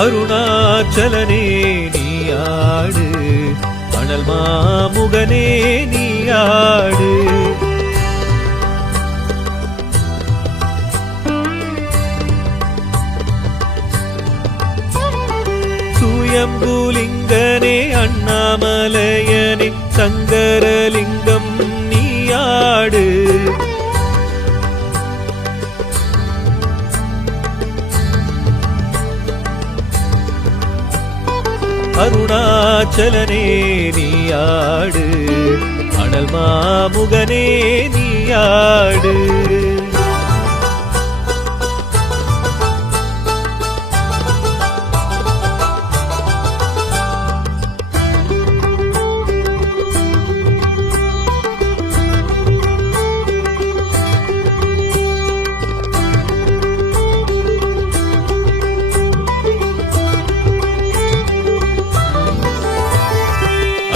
அருணாச்சலனே நீயாடு, அனல் மாமுகனே நீயாடு. சுயம்புலிங்கனே அண்ணாமலையனே சங்கரலிங்கம் நீயாடு. அருணாச்சலனே நீயாடு, அனல் மாமுகனே நீயாடு.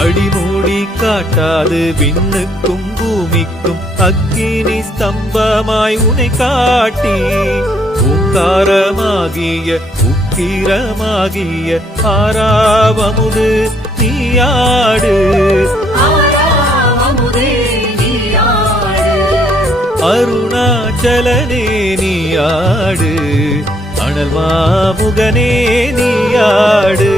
அடிமூடி காட்டாது விண்ணுக்கும் பூமிக்கும் அக்கினி ஸ்தம்பமாய் உனை காட்டி, ஓங்காரமாகிய உக்கிரமாகிய ஆறாவமுது நீயாடு. அருணாச்சலனே நீயாடு, அனல் மாமுகனே நீயாடு.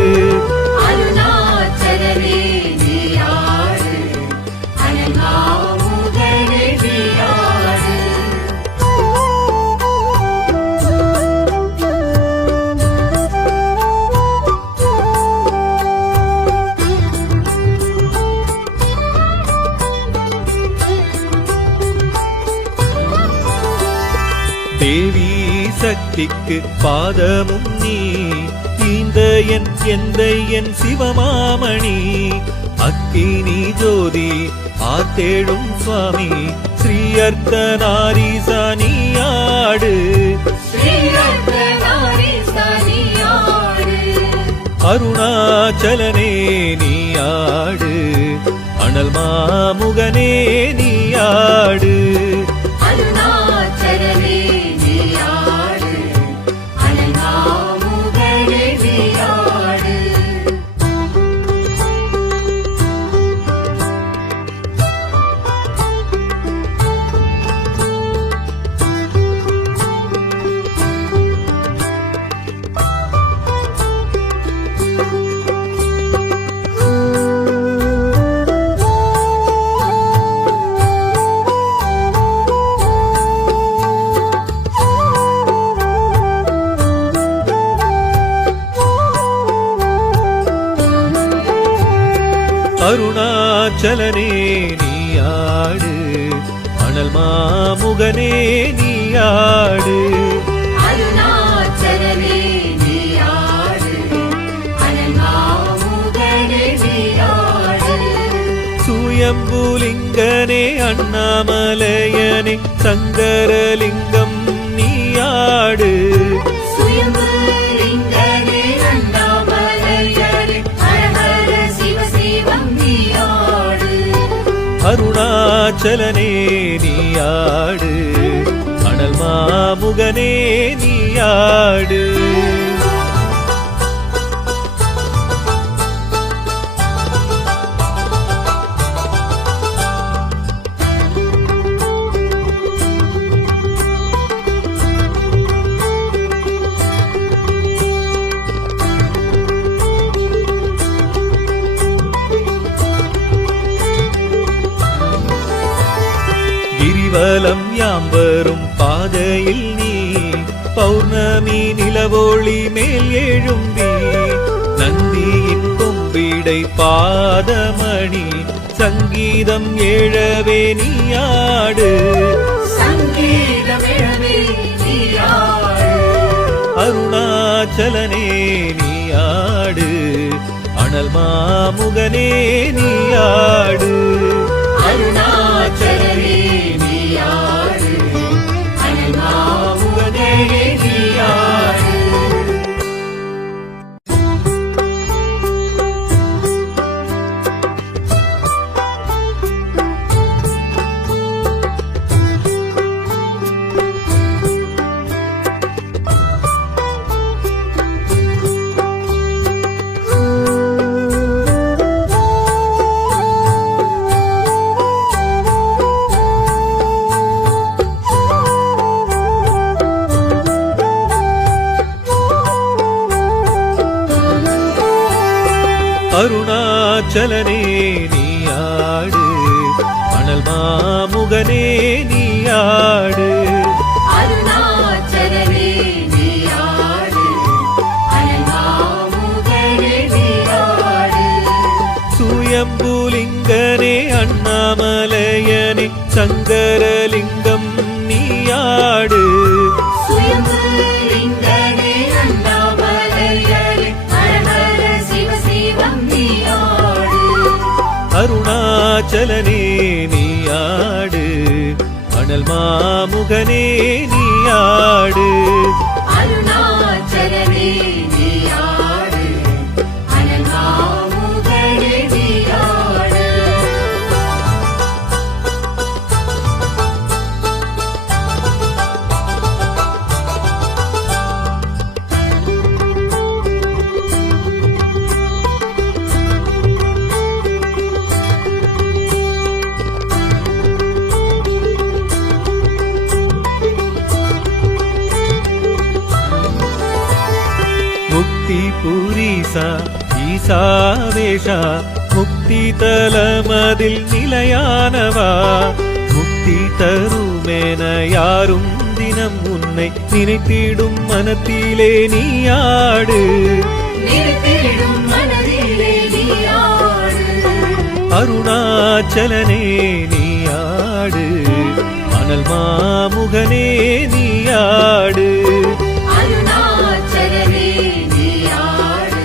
தேவி சக்திக்கு பாதமும் நீ, இந்த என் எந்தை என் சிவமாமணி. அக்கினி ஜோதி ஆத்தேடும் சுவாமி ஸ்ரீ அர்த்தநாரீசா நீயாடு. அருணாச்சலனே நீயாடு, அனல் மாமுகனே நீயாடு. அருணாச்சலனே நீயாடு, அனல் மாமுகனே நீயாடு. அருணாச்சலனே நீயாடு, அனல் மாமுகனே நீயாடு. சுயம்புலிங்கனே அண்ணாமலையனே சங்கரலிங்கம் நீயாடு. அருணாச்சலனே நீயாடு, அனல் மாமுகனே நீயாடு. கிரிவலம் யாம்பரும் பாதையில் நீ, பௌர்ணமி நிலவொளி மேல் எழும்பி, நந்தியின் கொம்பிடை பாதமணி சங்கீதம் ஏழவே நீயாடு. அருணாச்சலனே நீயாடு, அனல் மாமுகனே நீயாடு. அருணாச்சலனே நீயாடு, அனல் மாமுகனே நீயாடு. அருணாச்சலனே நீயாடு அனல் மாமுகனே நீயாடு அருணாச்சலனே நீயாடு அனல் மாமுகனே நீயாடு சுயம்புலிங்கனே அண்ணாமலையனே சங்கரலிங்கம் நீயாடு சுயம்புலிங்கனே அண்ணாமலையனே ஹரஹர சிவ சிவம் நீயாடு அருணாச்சலனே நீயாடு அனல் மாமுகனே நீயாடு அருணாச்சலனே நீயாடு அனல் மாமுகனே நீயாடு முக்தி புரீசா ஈசாவேஷா முக்தி தலமதில் நிலையானவா முக்தி தருமென யாரும் தினம் உன்னை நினைத்திடும் மனத்திலே நீயாடு நினைத்திடும் மனதிலே நீயாடு அருணாச்சலனே நீயாடு அனல் மாமுகனே நீயாடு அருணாச்சலனே நீயாடு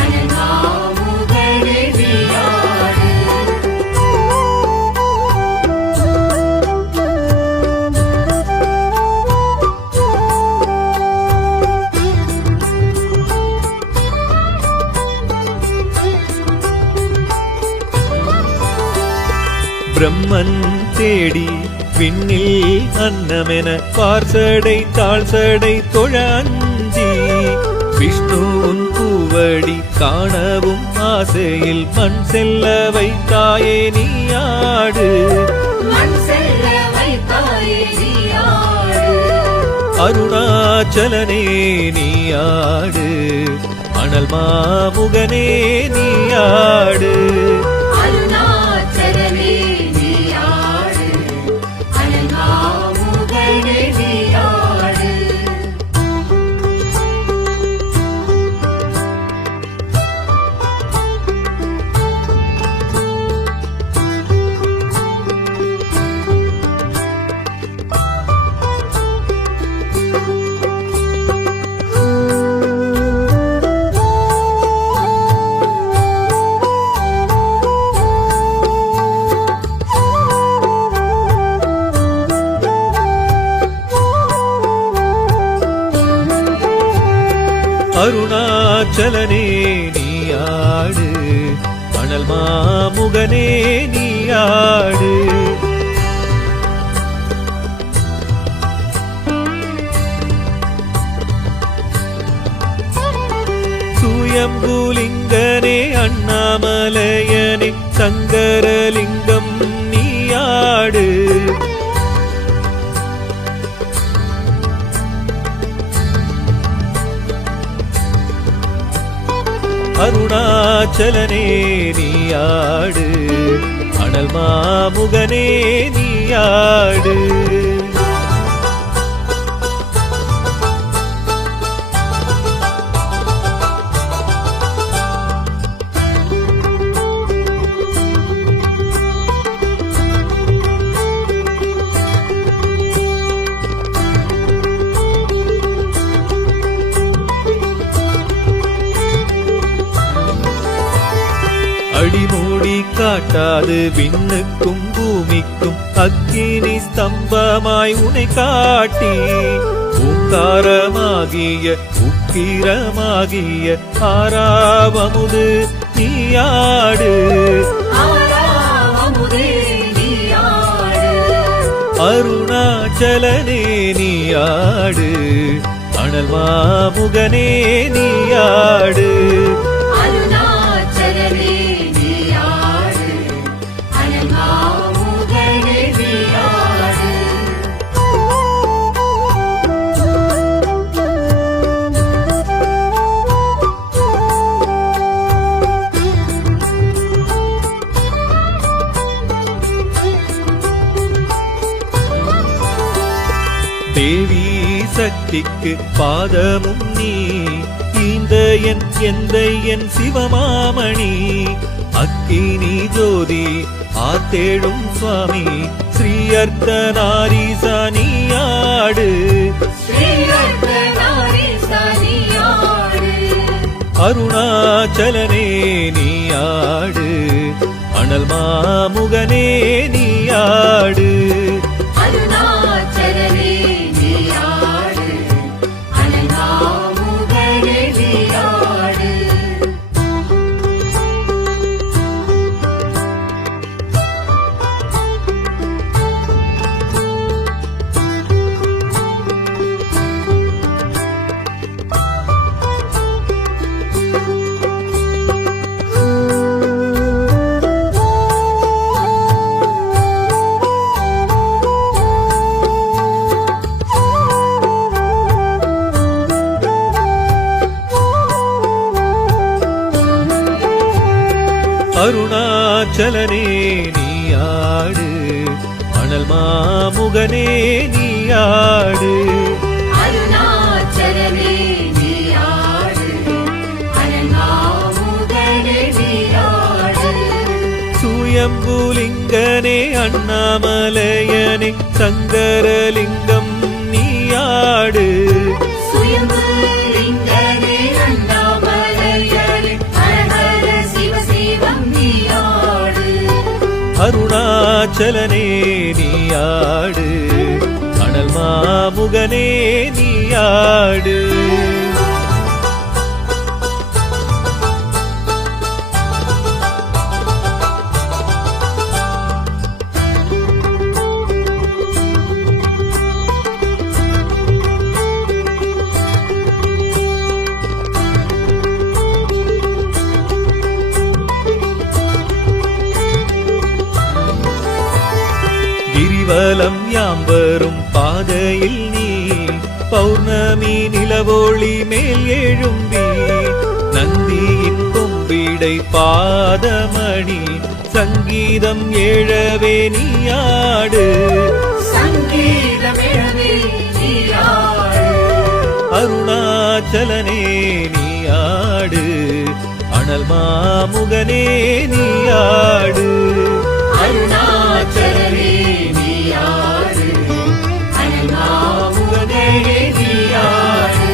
அனல் மாமுகனே நீயாடு பிரம்மன் தேடி விண்ணில் அன்னமென பார்சடை தாழ்சடை தொழ அஞ்சி விஷ்ணுவின் பூவடி காணவும் ஆசையில் மண் செல்ல வைத்தாயே நீயாடு மண் செல்ல வைத்தாயே நீயாடு அருணாச்சலனே நீயாடு அனல் மாமுகனே நீயாடு அருணாச்சலனே நீயாடு அனல் மாமுகனே நீயாடு அருணாச்சலனே நீயாடு அனல் மாமுகனே நீயாடு சுயம்புலிங்கனே அண்ணாமலையனே சங்கரலிங்கம் நீயாடு அருணாச்சலனே நீயாடு அனல் மாமுகனே நீயாடு அடிமூடி காட்டாது விண்ணுக்கும் பூமிக்கும் அக்கினி ஸ்தம்பமாய் உனை காட்டி ஓங்காரமாகிய உக்கிரமாகிய ஆறாவமுது நீயாடு ஆறாவமுதே நீயாடு அருணாச்சலனே நீயாடு அனல் மாமுகனே நீயாடு அருணாச்சலனே நீயாடு அனல் மாமுகனே நீயாடு ஆதிக்கு பாதமும் நீ இந்த என் எந்தை என் சிவமாமணி அக்கினி ஜோதி ஆத்தேழும் சுவாமி ஸ்ரீ அர்த்தநாரீசா நீயாடு ஸ்ரீ அர்த்தநாரீசா நீயாடு அருணாச்சலனே நீயாடு அனல் மாமுகனே நீயாடு அருணாச்சலனே நீயாடு அனல் மாமுகனே நீயாடு அருணாச்சலனே நீயாடு அனல் மாமுகனே நீயாடு அருணாச்சலனே நீயாடு அனல் மாமுகனே நீயாடு சுயம்புலிங்கனே அண்ணாமலையனே சங்கரலிங்கம் நீயாடு சுயம்புலிங்கனே அண்ணாமலையனே ஹர சிவ சிவம் நீயாடு அருணாச்சலனே நீயாடு அனல் மாமுகனே நீயாடு கிரிவலம் யாம்பரும் பாதையில் நீ பௌர்ணமி நிலவொளி மேல் எழும்பி நந்தியின் கொம்பிடை பாதமணி சங்கீதம் ஏழவே நீயாடு சங்கீதமிழவே நீயாடு அருணாச்சலனே நீயாடு அனல் மாமுகனே நீயாடு அருணாச்சலனே நீயாடு அனல் மாமுகனே நீயாடு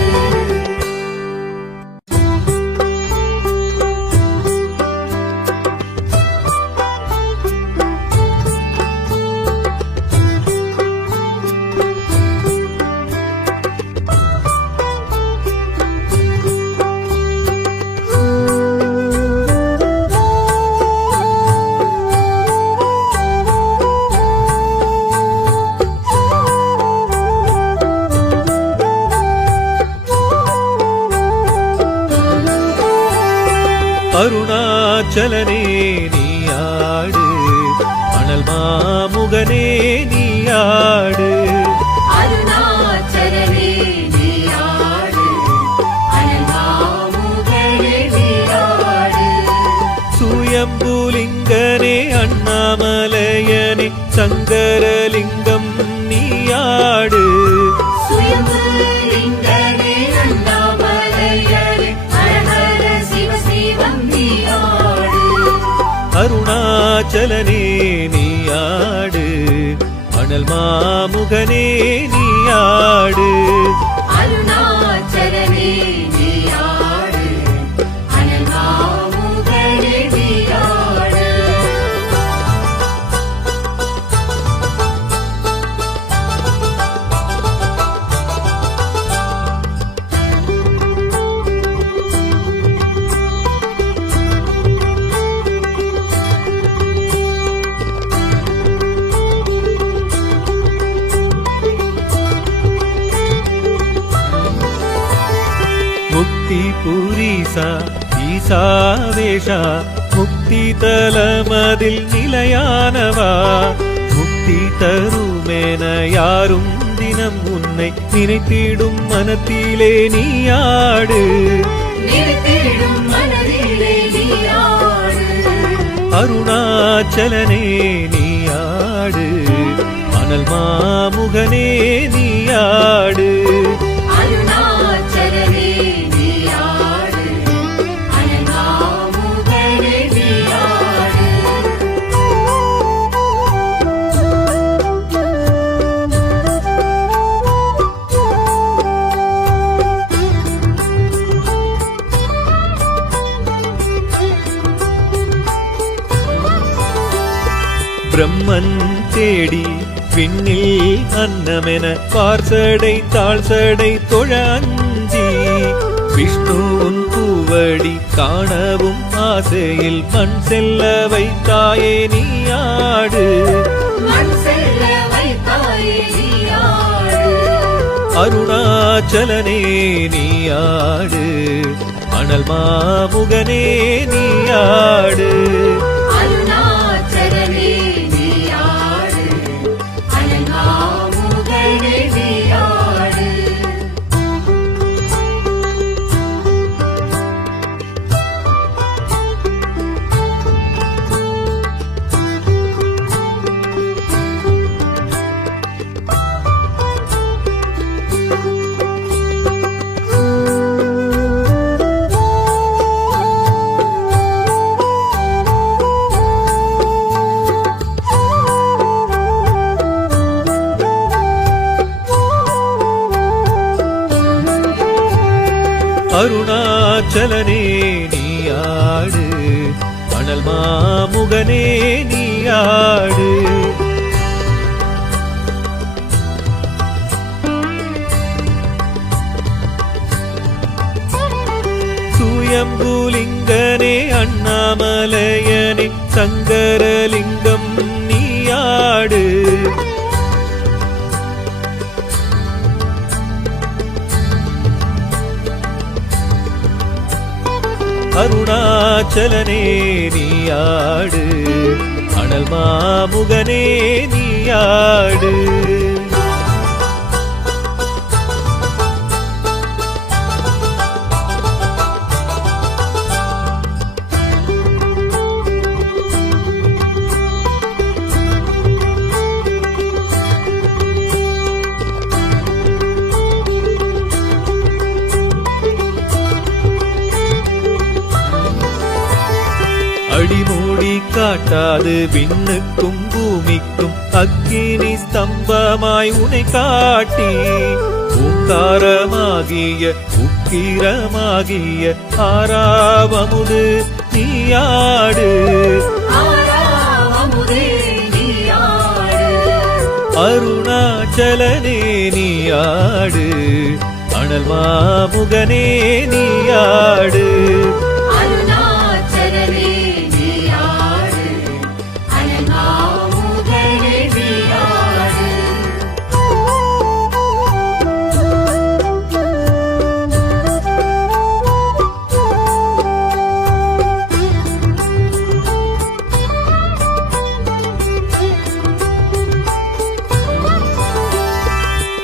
அருணாச்சலனே நீயாடு அனல் மாமுகனே நீயாடு அருணாச்சலனே நீயாடு அனல் மாமுகனே நீயாடு சுயம்புலிங்கனே அண்ணாமலையனே சங்கரலிங்கம் நீயாடு சுயம்புலிங்கனே அண்ணாமலையனே ஹர சிவ சிவம் நீயாடு அருணாச்சலனே நீயாடு அனல் மாமுகனே நீயாடு அருணாச்சலனே நீயாடு அனல் மாமுகனே நீயாடு முக்தி புரீசா ஈசாவேஷா முக்தி தலமதில் நிலையானவா முக்தி தருமென யாரும் தினம் உன்னை நினைத்திடும் மனத்திலே நீயாடு நினைத்திடும் மனதிலே நீயாடு அருணாச்சலனே நீயாடு அனல் மாமுகனே நீயாடு பிரம்மன் தேடி விண்ணில் அன்னமென பார்சடை தாழ்சடை தொழ அஞ்சி விஷ்ணுவின் பூவடி காணவும் ஆசையில் மண் செல்ல வைத்தாயே நீயாடு மண் செல்ல வைத்தாயே நீயாடு அருணாச்சலனே நீயாடு அனல் மாமுகனே நீயாடு அருணாச்சலனே நீயாடு அனல் மாமுகனே நீயாடு அருணாச்சலனே நீயாடு அனல் மாமுகனே நீயாடு சுயம்புலிங்கனே அண்ணாமலையனே சங்கரலிங்கம் நீயாடு அருணாச்சலனே நீயாடு அனல் மாமுகனே நீயாடு அடிமூடி காட்டாது விண்ணுக்கும் பூமிக்கும் அக்கினி ஸ்தம்பமாய் உனை காட்டி ஓங்காரமாகிய உக்கிரமாகிய ஆறாவமுது நீயாடு ஆறாவமுதே நீயாடு அருணாச்சலனே நீயாடு அனல் மாமுகனே நீயாடு அருணாச்சலனே நீயாடு அனல் மாமுகனே நீயாடு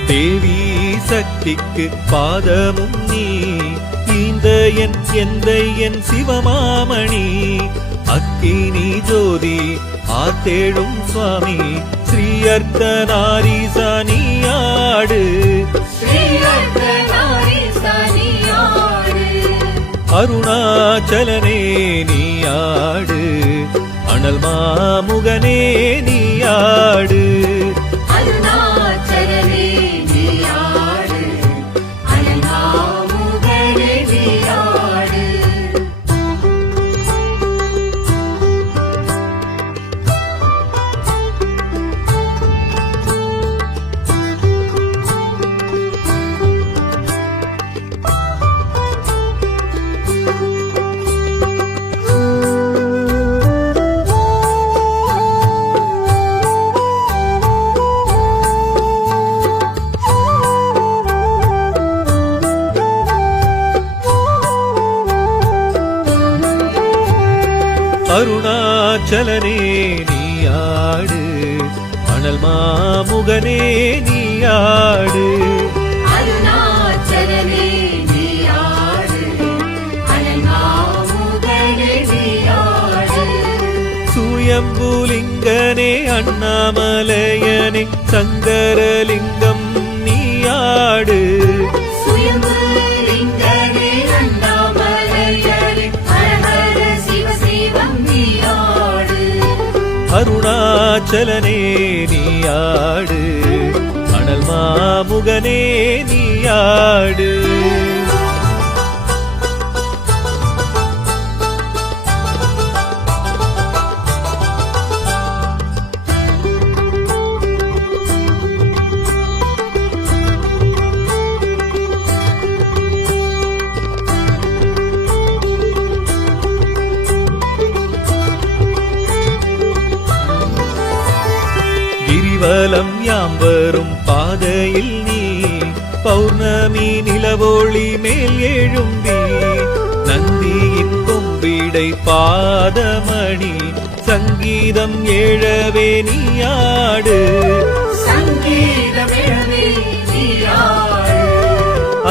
தேவி சக்திக்கு பாதமும் நீ இந்த என் சிவமாமணி அக்கினி ஜோதி ஆத்தேடும் சுவாமி ஸ்ரீ அர்த்தநாரீசா நீயாடு ஸ்ரீ அர்த்தநாரீசா நீயாடு அருணாச்சலனே நீயாடு அனல் மாமுகனே நீயாடு அருணாச்சலனே நீயாடு அனல் மாமுகனே நீயாடு அருணாச்சலனே நீயாடு அனல் மாமுகனே நீயாடு அருணாச்சலனே நீயாடு அனல் மாமுகனே நீயாடு சுயம்புலிங்கனே அண்ணாமலையனே சங்கரலிங்கம் நீயாடு சுயம்பு லிங்கனே அண்ணாமலையனே ஹர ஹர சிவ சிவம் நீயாடு அருணாச்சலனே நீயாடு அனல் மாமுகனே நீயாடு கிரிவலம் யாம் வரும் பாதையில் நீ பௌர்ணமி நிலவொளி மேல் எழும்பி நந்தியின் கொம்பிடை பாதமணி சங்கீதம் ஏழவே நீயாடு சங்கீதமிழவே நீயாடு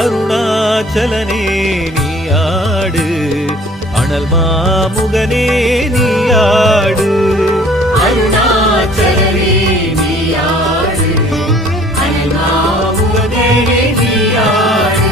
அருணாச்சலனே நீயாடு அனல் மாமுகனே நீயாடு அருணாச்சலனே நீயாடு அனல் மாமுகனே நீயாடு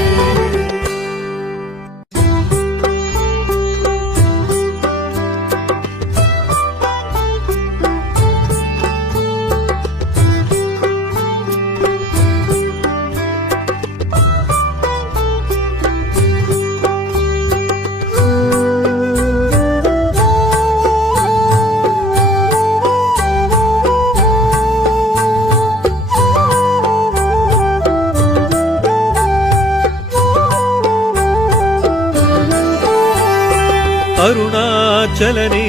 அருணாச்சலனே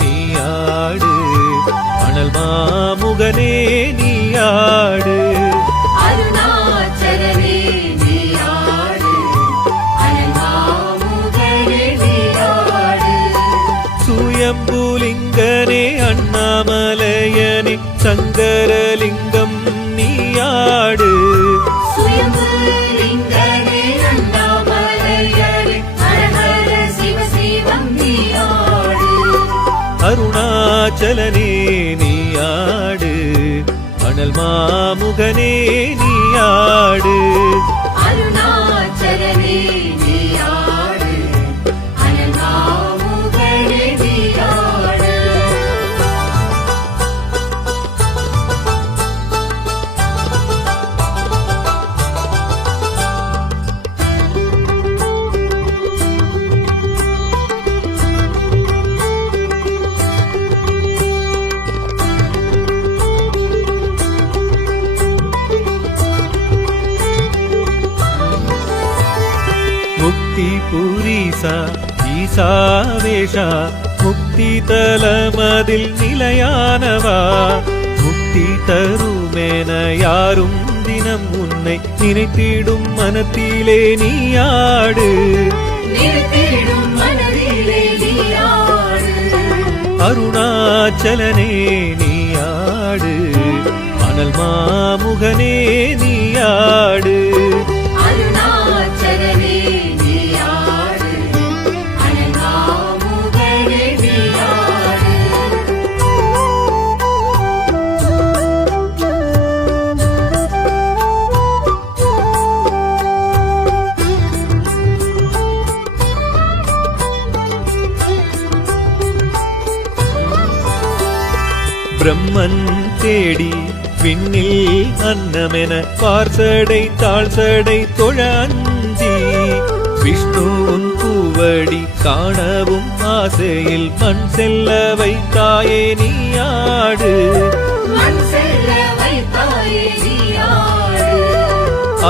நீயாடு அனல் மாமுகனே நீயாடு அருணாச்சலனே நீயாடு அனல் மாமுகனே நீயாடு சுயம்புலிங்கனே அண்ணாமலையனே சங்கரலிங்கம் நீயாடு சுயம்புலிங்கனே அண்ணாமலையனே ஹரஹர சிவசிவம் நீயாடு அருணாச்சலனே நீயாடு அனல் மாமுகனே நீயாடு அருணாச்சலனே நீயாடு அனல் மாமுகனே நீயாடு முக்தி புரீசா ஈசாவேஷா முக்தி தலமதில் நிலையானவா முக்தி தருமென யாரும் தினம் உன்னை நினைத்திடும் மனத்திலே நீயாடு நிறுத்திடும் மனதிலே நீயாடு அருணாச்சலனே நீயாடு அனல் மாமுகனே நீயாடு அருணாச்சலனே நீயாடு அனல் மாமுகனே நீயாடு பிரம்மன் தேடி விண்ணில் அன்னமென பார்சடை தாழ்சடை தொழ அஞ்சி விஷ்ணுவின் பூவடி காணவும் ஆசையில் மண் செல்ல வைத்தாயே நீயாடு மண் செல்ல வைத்தாயே நீயாடு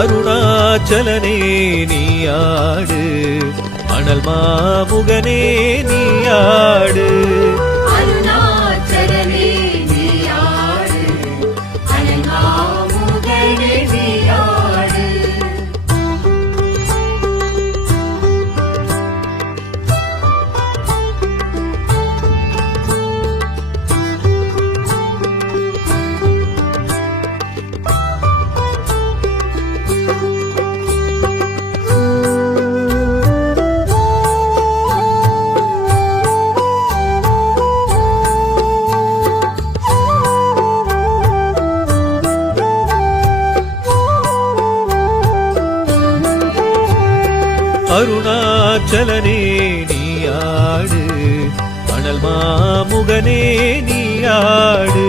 அருணாச்சலனே நீயாடு அனல் மாமுகனே நீயாடு அருணாச்சலனே நீயாடு அனல் மாமுகனே நீயாடு அருணாச்சலனே நீயாடு அனல் மாமுகனே நீயாடு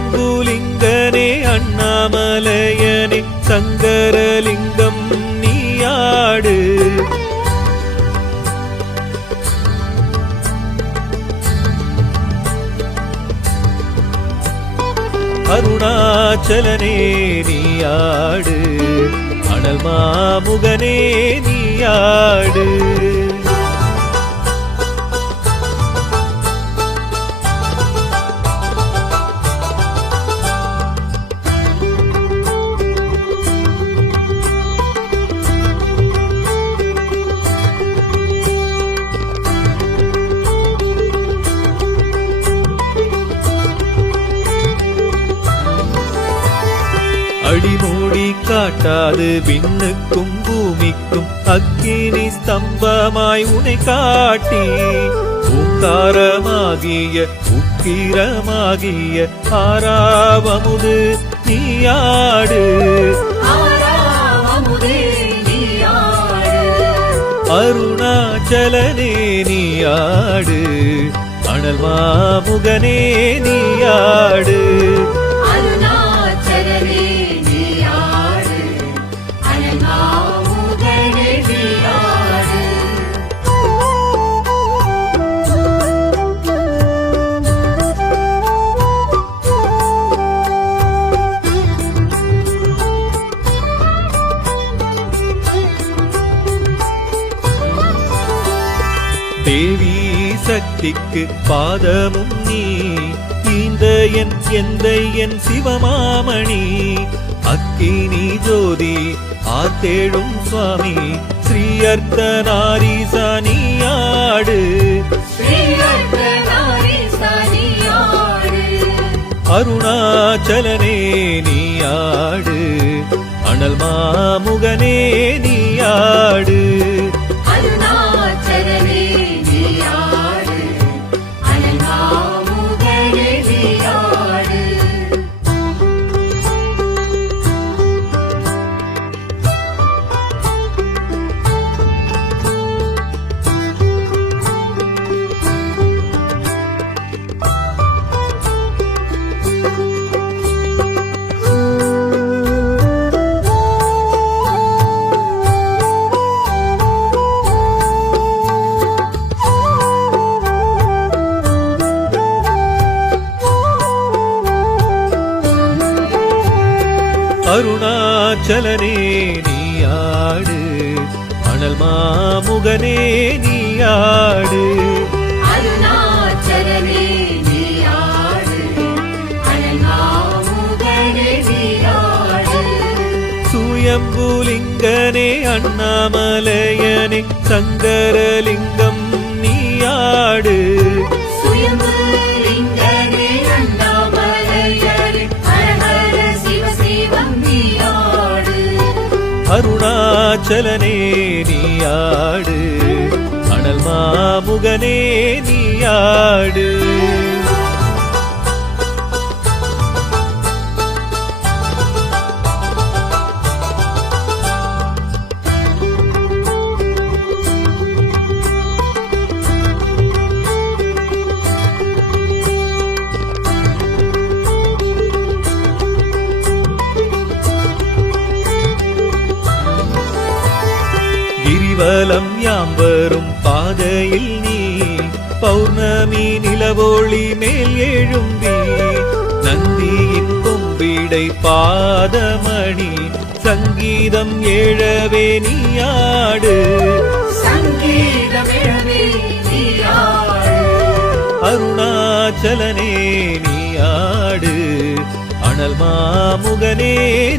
சுயம்புலிங்கனே அண்ணாமலையனே சங்கரலிங்கம் நீயாடு அருணாச்சலனே நீயாடு அனல் மாமுகனே நீயாடு. அடிமூடி காட்டாது விண்ணுக்கும் பூமிக்கும் அக்கினி ஸ்தம்பமாய் உனை காட்டி ஓங்காரமாகிய உக்கிரமாகிய ஆறாவமுது நீயாடு. ஆறாவமுதே நீயாடு. அருணாச்சலனே நீயாடு. அனல் மாமுகனே நீயாடு. அருணாச்சலனே நீயாடு. அனல் மாமுகனே நீயாடு. தேவி சக்திக்கு பாதமும் நீ இந்த எந்த என் சிவமாமணி அக்கினி ஜோதி ஆத்தேழும் சுவாமி ஸ்ரீ அர்த்தநாரீசா நீயாடு. ஸ்ரீ அர்த்தநாரீசா நீயாடு. அருணாச்சலனே நீயாடு. அனல் மாமுகனே நீயாடு. அருணாச்சலனே நீயாடு. அனல் மாமுகனே நீயாடு. அருணாச்சலனே நீயாடு. அனல் மாமுகனே நீயாடு. அருணாச்சலனே நீயாடு. அனல் மாமுகனே நீயாடு. சுயம்புலிங்கனே அண்ணாமலையனே சங்கரலிங்கம் நீயாடு. சுயம்பு லிங்கனே அண்ணாமலையனே ஹரஹர சிவ சிவம் நீயாடு. அருணாச்சலனே நீயாடு. அனல் மாமுகனே நீயாடு. கிரிவலம் யாம் வரும் பாதையில் நீ பௌர்ணமி நிலவொளி மேல் எழும்பி நந்தியின் கொம்பிடை பாதமணி சங்கீதம் ஏழவே நீயாடு. சங்கீதம் எழவே நீயாடு. அருணாச்சலனே நீயாடு. அனல் மாமுகனே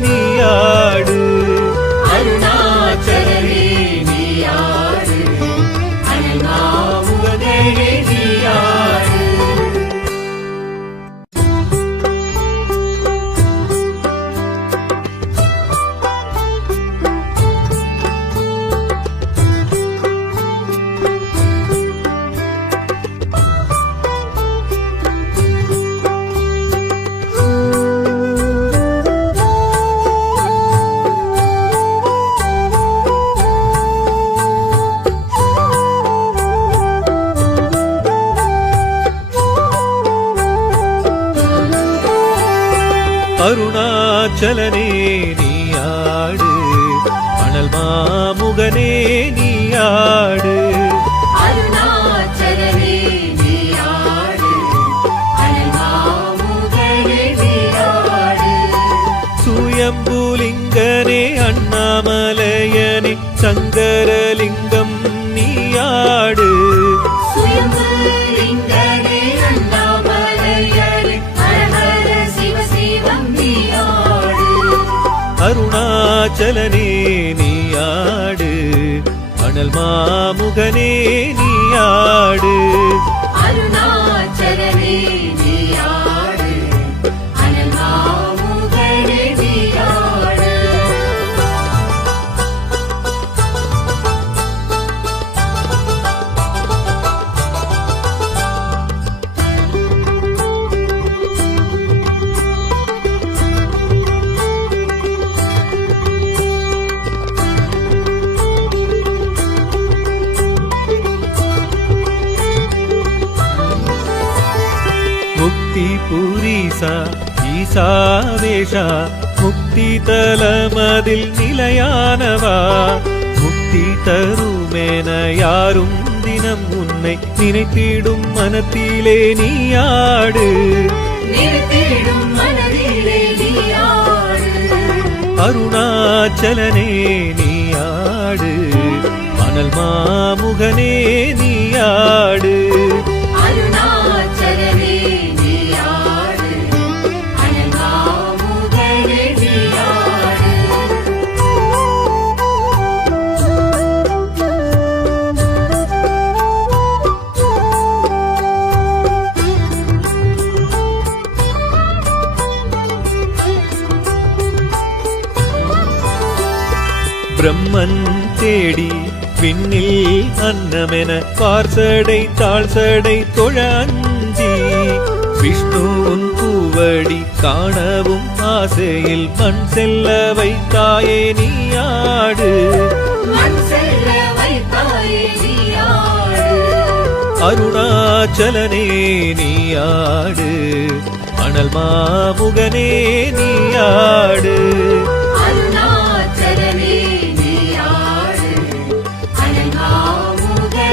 நீயாடு. அருணாச்சலனே நீயாடு. அனல் மாமுகனே நீயாடு. அருணாச்சலனே நீயாடு. அனல் மாமுகனே நீயாடு. அருணாச்சலனே நீயாடு. அனல் மாமுகனே நீயாடு. சுயம்புலிங்கனே அண்ணாமலையனே சங்கரலிங்கம் நீயாடு. சுயம்பு லிங்கனே அண்ணாமலையாரே ஹர ஹர சிவ சிவம் நீயாடு. அருணாச்சலனே நீயாடு, அனல் மாமுகனே நீயாடு. அருணாச்சலனே நீயாடு, அனல் மாமுகனே நீயாடு. முக்தி புரீசா ஈசாவேஷா, முக்தி தலமதில் நிலையானவா. முக்தி தருமென யாரும் தினம் உன்னை நினைத்திடும் மனத்திலே நீயாடு. நினைத்திடும் மனதிலே நீயாடு. அருணாச்சலனே நீயாடு, அனல் மாமுகனே நீயாடு. அருணாச்சலனே நீயாடு, அனல் மாமுகனே நீயாடு. பிரம்மன் தேடி விண்ணில் அன்னமென பார்சடை தாழ்சடை தொழ அஞ்சி, விஷ்ணுவின் பூவடி காணவும் ஆசையில் மண் செல்ல வைத்தாயே நீயாடு. மண் செல்ல வைத்தாயே நீயாடு. அருணாச்சலனே நீயாடு, அனல் மாமுகனே நீயாடு. அருணாச்சலனே நீயாடு, அனல் மாமுகனே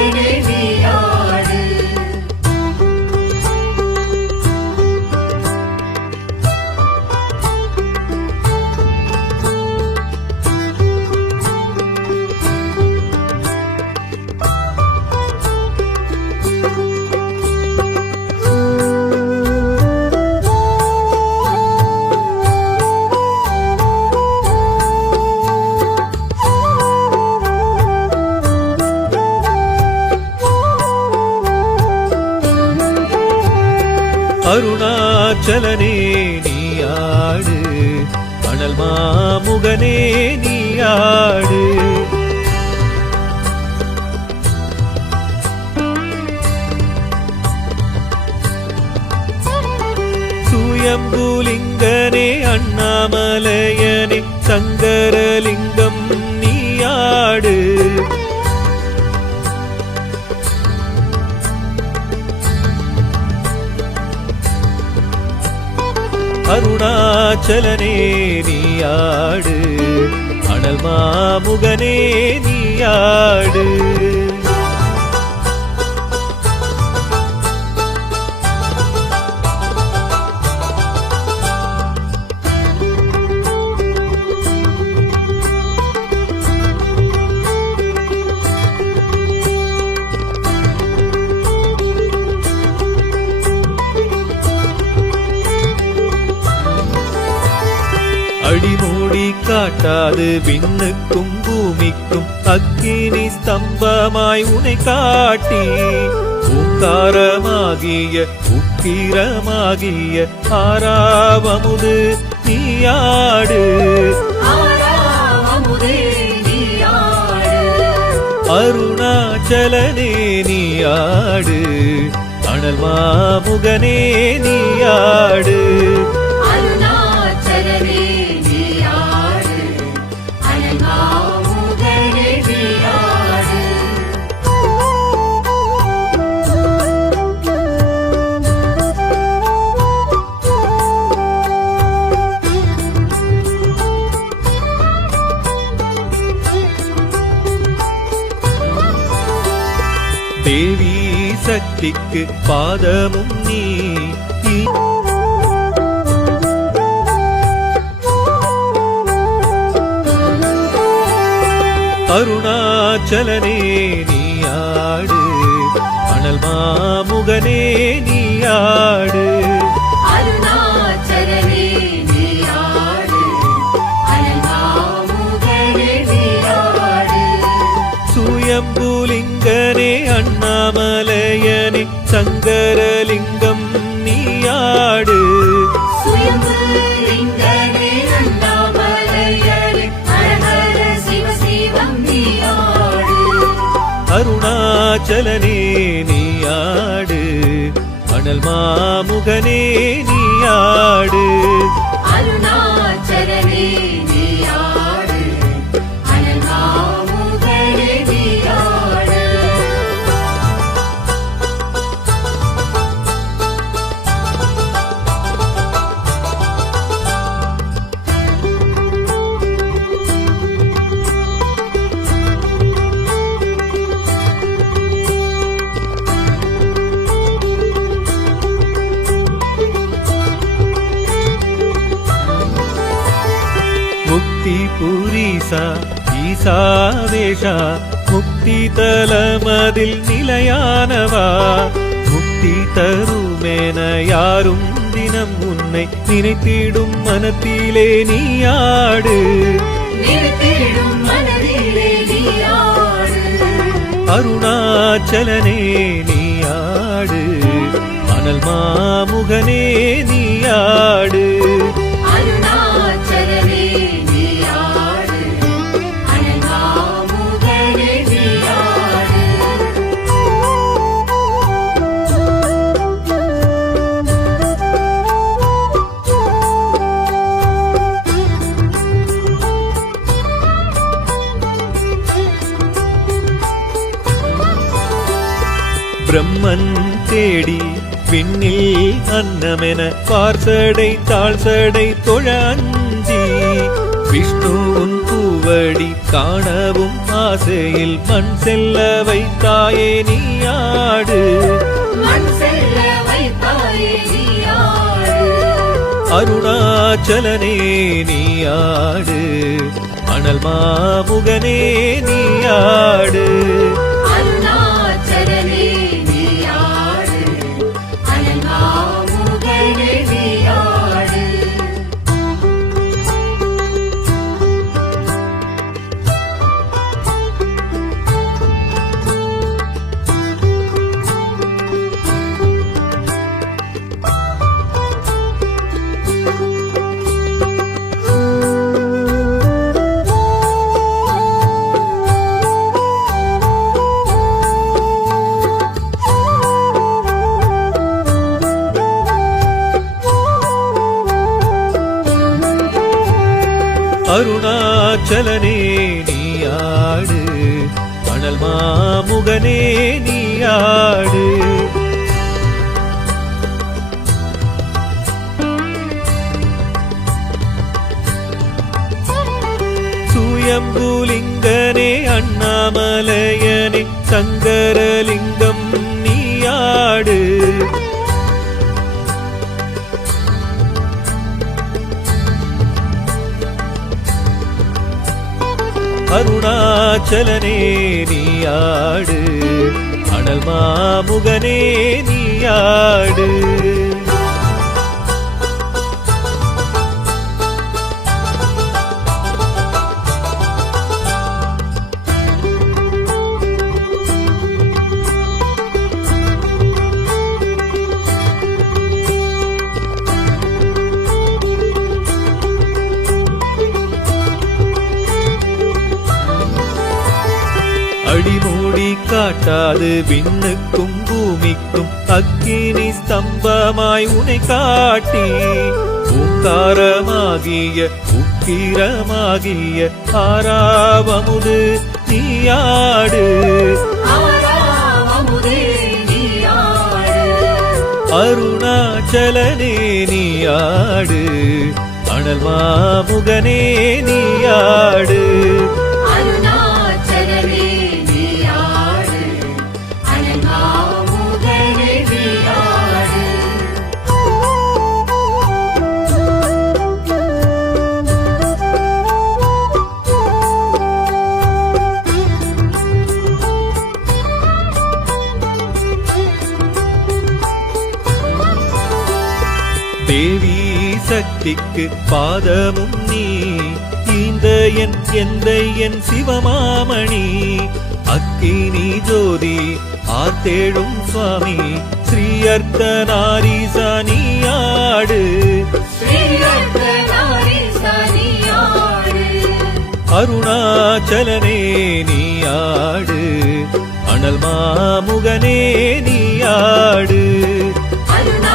நீயாடு. அருணாச்சலனே நீயாடு, அனல் மாமுகனே நீயாடு. சுயம்புலிங்கனே அண்ணாமலையனே சங்கரலிங்கம் நீயாடு. அருணாச்சலனே நீயாடு, அனல் மாமுகனே நீயாடு. அடிமூடி காட்டாது விண்ணுக்கும் பூமிக்கும் அக்கினி ஸ்தம்பமாய் உனை காட்டி, ஓங்காரமாகிய உக்கிரமாகிய ஆறாவமுது நீயாடு. ஆறாவமுதே நீயாடு. அருணாச்சலனே நீயாடு, அனல் மாமுகனே நீயாடு. அருணாச்சலனே நீயாடு, அனல் மாமுகனே நீயாடு. தேவி சக்திக்கு பாதமும் நீ. அருணா மாமுகனே நீயாடு அருணாச்சலனே நீயாடு அனல் மாமுகனே நீயாடு முக்தி புரீசா ஈசாவேஷா முக்தி தலமதில் நிலையானவா முக்தி தருமென யாரும் தினம் உன்னை நினைத்திடும் மனத்திலே நீயாடு நினைத்திடும் மனதிலே நீயாடு அருணாச்சலனே நீயாடு அனல் மாமுகனே நீயாடு அருணாச்சலனே நீயாடு அனல் மாமுகனே நீயாடு பிரம்மன் தேடி விண்ணில் அன்னமென பார்சடை தாழ்சடை தொழ அஞ்சி விஷ்ணுவின் பூவடி காணவும் ஆசையில் மண் செல்ல வைத்தாயே நீயாடு மண் செல்ல வைத்தாயே நீயாடு அருணாச்சலனே நீயாடு அனல் மாமுகனே நீயாடு அருணாச்சலனே நீயாடு அனல் மாமுகனே நீயாடு அருணாச்சலனே நீயாடு அனல் மாமுகனே நீயாடு சுயம்புலிங்கனே அண்ணாமலையனே சங்கரலிங்கம் நீயாடு அருணாச்சலனே நீயாடு அனல் மாமுகனே நீயாடு அடிமூடி காட்டாது விண்ணுக்கும் பூமிக்கும் அக்கினி ஸ்தம்பமாய் உனை காட்டி ஓங்காரமாகிய உக்கிரமாகிய ஆறாவமுது நீயாடு ஆறாவமுதே நீயாடு அருணாச்சலனே நீயாடு அனல் மாமுகனே நீயாடு அருணாச்சலனே நீயாடு அனல் மாமுகனே நீயாடு தேவி சக்திக்கு பாதமும் நீ இந்த எந்த என் சிவமாமணி அக்கினி ஜோதி ஆத்தேடும் சுவாமி ஸ்ரீ அர்த்தநாரீசா நீயாடு ஸ்ரீ அர்த்தநாரீசா நீயாடு அருணாச்சலனே நீயாடு அனல் மாமுகனே நீயாடு அருணாச்சலனே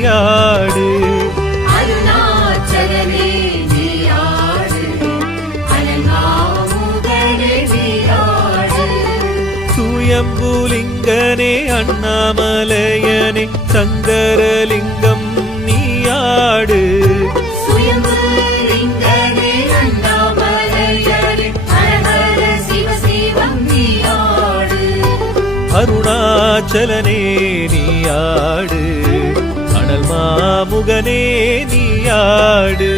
நீயாடு. அருணாச்சலனே நீயாடு, அனங்காமுகனே நீயாடு. சுயம்புலிங்கனே அண்ணாமலையனே சங்கரலிங்கம் நீயாடு. சுயம்புலிங்கனே அண்ணாமலையனே ஹரஹர சிவ சிவம் நீயாடு. அருணாச்சலனே நீயாடு, அனல் மாமுகனே நீயாடு.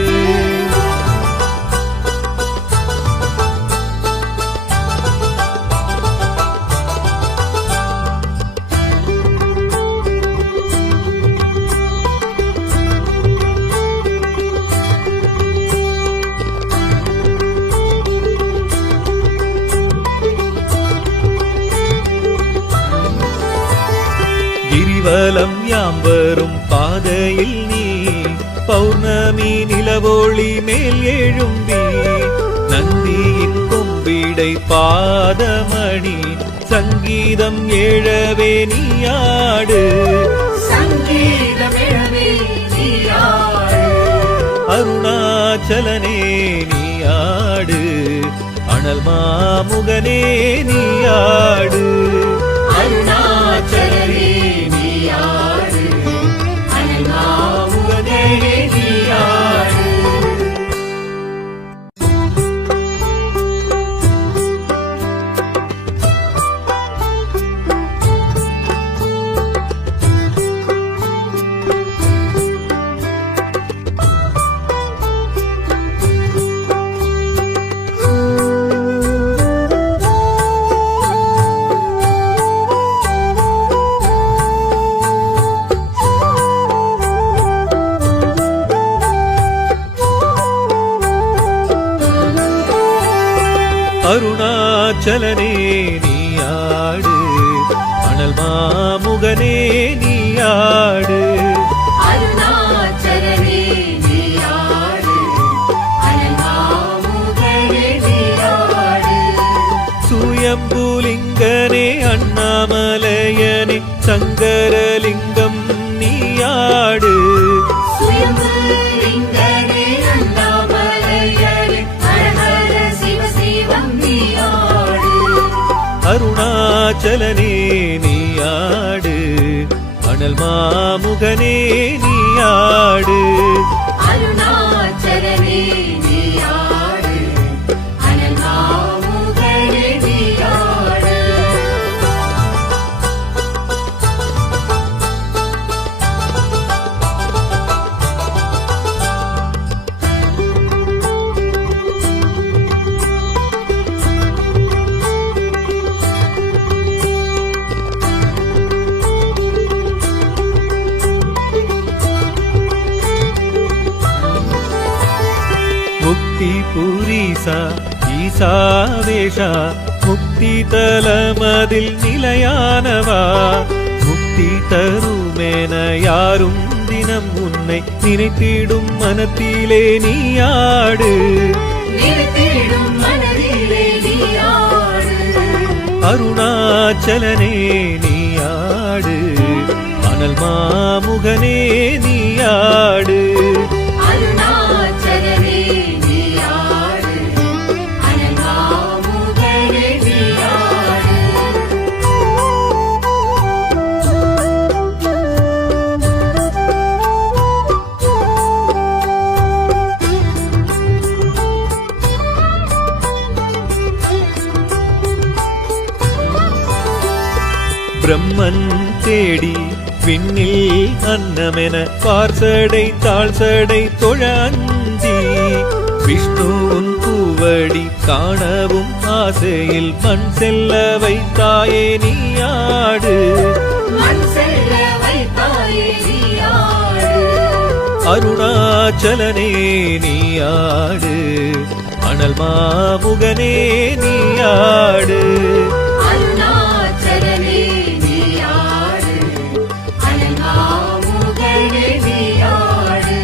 கிரிவலம் யாம் வரும் பாதையில் நீ பௌர்ணமி நிலவொளி மேல் எழும்பி நந்தியின் கொம்பிடை பாதமணி சங்கீதம் ஏழவே நீயாடு. சங்கீதமிழவே நீயாடு. அருணாச்சலனே நீயாடு, அனல் மாமுகனே நீயாடு. அருணாச்சலனே நீயாடு, அனங்காமுகனே நீயாடு. அருணாச்சலனே நீயாடு, அனல் மாமுகனே நீயாடு. அருணாச்சலனே நீயாடு, அனங்காமுகனே நீயாடு. சுயம்புலிங்கனே அண்ணாமலையனே சங்கரலிங்கம் நீயாடு. சுயம்புலிங்கனே அண்ணாமலையனே ஹரஹர சிவ சிவம் நீயாடு. அருணாச்சலனே நீயாடு, அனல் மாமுகனே நீயாடு. அருணாச்சலனே நீயாடு, அனங்காமுகனே நீயாடு. முக்தி புரீசா ஈசாவேஷா முக்தி தலமதில் நிலையானவா முக்தி தருமென யாரும் தினம் உன்னை நினைத்திடும் மனத்திலே நீயாடு. நினைத்திடும் மனதிலே நீயாடு. அருணாச்சலனே நீயாடு, அனல் மாமுகனே நீயாடு. அருணாச்சலனே நீயாடு, அனங்காமுகனே நீயாடு. பிரம்மன் தேடி விண்ணில் அன்னமென பார்சடை தாழ்சடை தொழ அஞ்சி விஷ்ணுவின் பூவடி காணவும் ஆசையில் மண் செல்ல வைத்தாயே நீயாடு. மண் செல்ல வைத்தாயே நீயாடு. அருணாச்சலனே நீயாடு, அனல் மாமுகனே நீயாடு. அருணாச்சலனே நீயாடு, அனங்காமுகனே நீயாடு.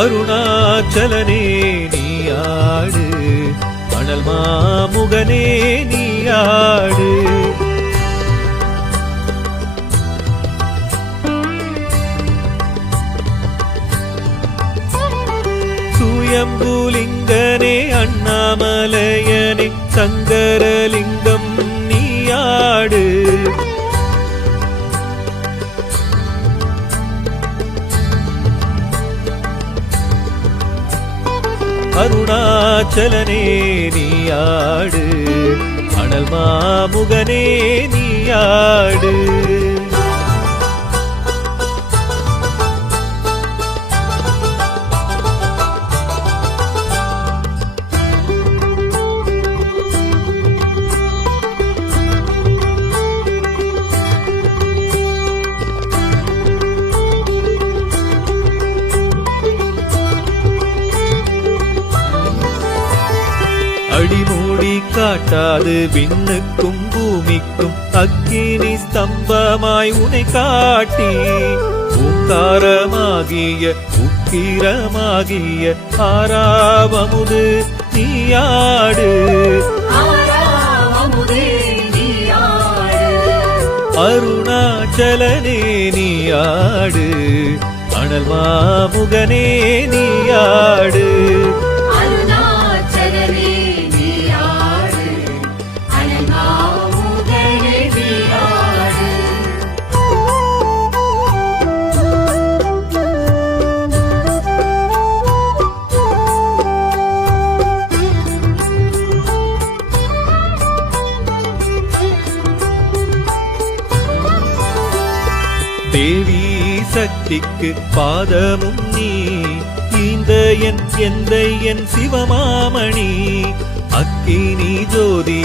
அருணாச்சலனே நீயாடு அனல் மாமுகனே நீயாடு சுயம்புலிங்கனே அண்ணாமலையனே சங்கரலிங்கம் நீயாடு அருணாச்சலனே நீயாடு அனல் மாமுகனே நீயாடு அடிமூடி காட்டாது விண்ணுக்கும் பூமிக்கும் அக்கினி ஸ்தம்பமாய் உனை காட்டி ஓங்காரமாகிய உக்கிரமாகிய ஆறாவமுது நீயாடு ஆறாவமுதே நீயாடு அருணாச்சலனே நீயாடு அனல் மாமுகனே நீயாடு அருணாச்சலனே நீயாடு அனல் மாமுகனே நீயாடு தேவி சக்திக்கு பாதமும் நீ இந்த என் சிவமாமணி அக்கினி ஜோதி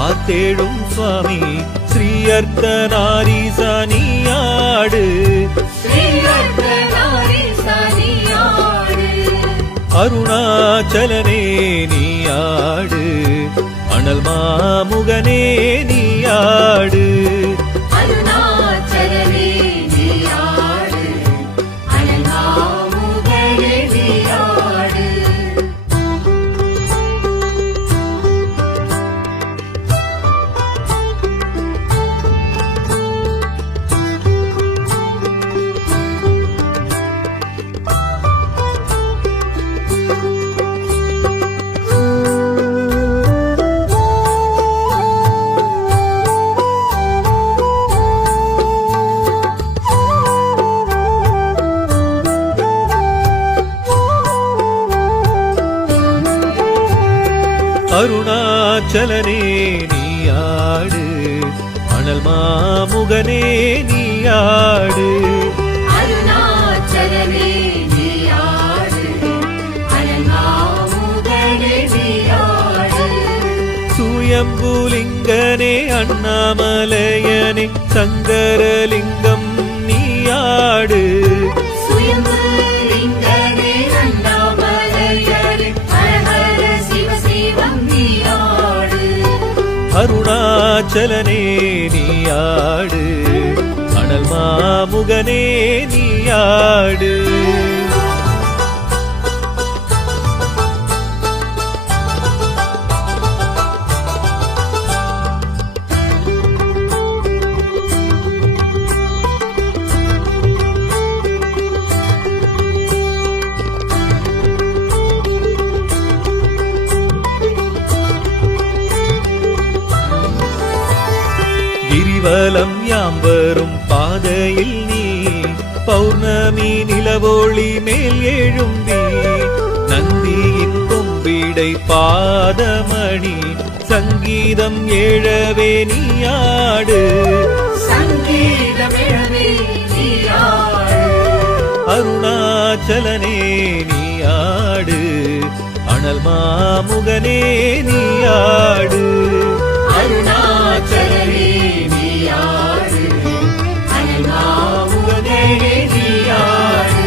ஆத்தேடும் சுவாமி ஸ்ரீ அர்த்தநாரீசா நீயாடு ஸ்ரீரத்னநாரீசா நீயாடு அருணாச்சலனே நீயாடு அனல் மாமுகனே நீயாடு அருணாச்சலனே நீயாடு அனல் மாமுகனே நீயாடு அருணாச்சலனே நீயாடு அனல் மாமுகனே நீயாடு அருணாச்சலனே நீயாடு அனல் மாமுகனே நீயாடு சுயம்புலிங்கனே அண்ணாமலையனே சங்கரலிங்கம் நீயாடு சுயம்புலிங்கனே அண்ணாமலையனே ஹர சிவ சிவம் நீயாடு அருணாச்சலனே நீயாடு அனல் மாமுகனே நீயாடு கிரிவலம் யாம்பரும் பாதையில் நீ பௌர்ணமி நிலவொளி மேல் எழும்பி நந்தியின் கொம்பிடை பாதமணி சங்கீதம் ஏழவே நீயாடு சங்கீதமிழவே நீயாடு அருணாச்சலனே நீயாடு அனல் மாமுகனே நீயாடு அருணாச்சலனே நீயாடு அனல் மாமுகனே நீயாடு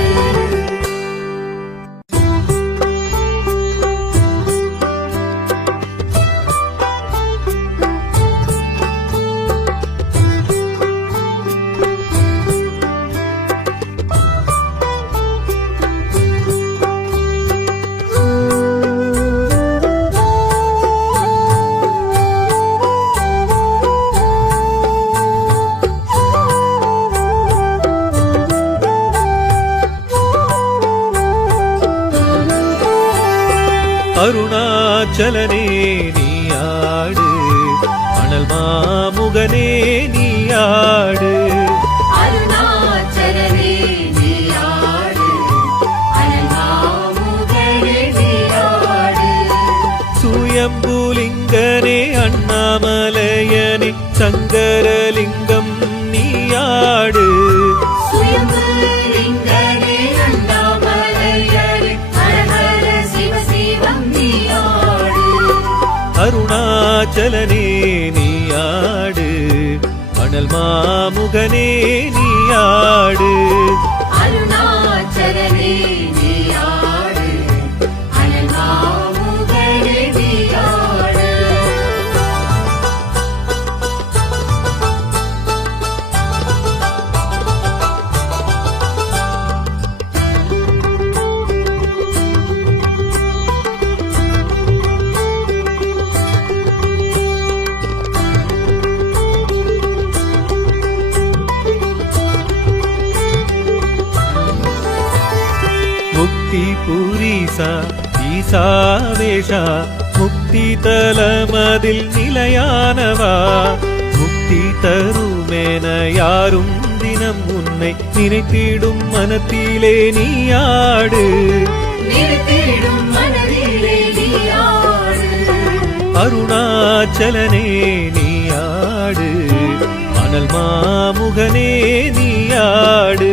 அருணாச்சலனே நீயாடு அனல் மாமுகனே நீயாடு அருணாச்சலனே நீயாடு அனல் மாமுகனே நீயாடு சுயம்புலிங்கனே அண்ணாமலையனே சங்கரலிங்கம் நீயாடு சுயம்புலிங்கனே அண்ணாமலையனே ஹர ஹர சிவ சிவம் நீயாடு அருணாச்சலனே நீயாடு அனல் மாமுகனே நீயாடு அருணாச்சலனே நீயாடு அனல் மாமுகனே நீயாடு முக்தி புரீசா ஈசாவேஷா முக்தி தலமதில் நிலையானவா முக்தி தருமென யாரும் தினம் உன்னை நினைத்திடும் மனத்திலே நீயாடு நிறுத்திடும் மனதிலே நீயாடு அருணாச்சலனே நீயாடு அனல் மாமுகனே நீயாடு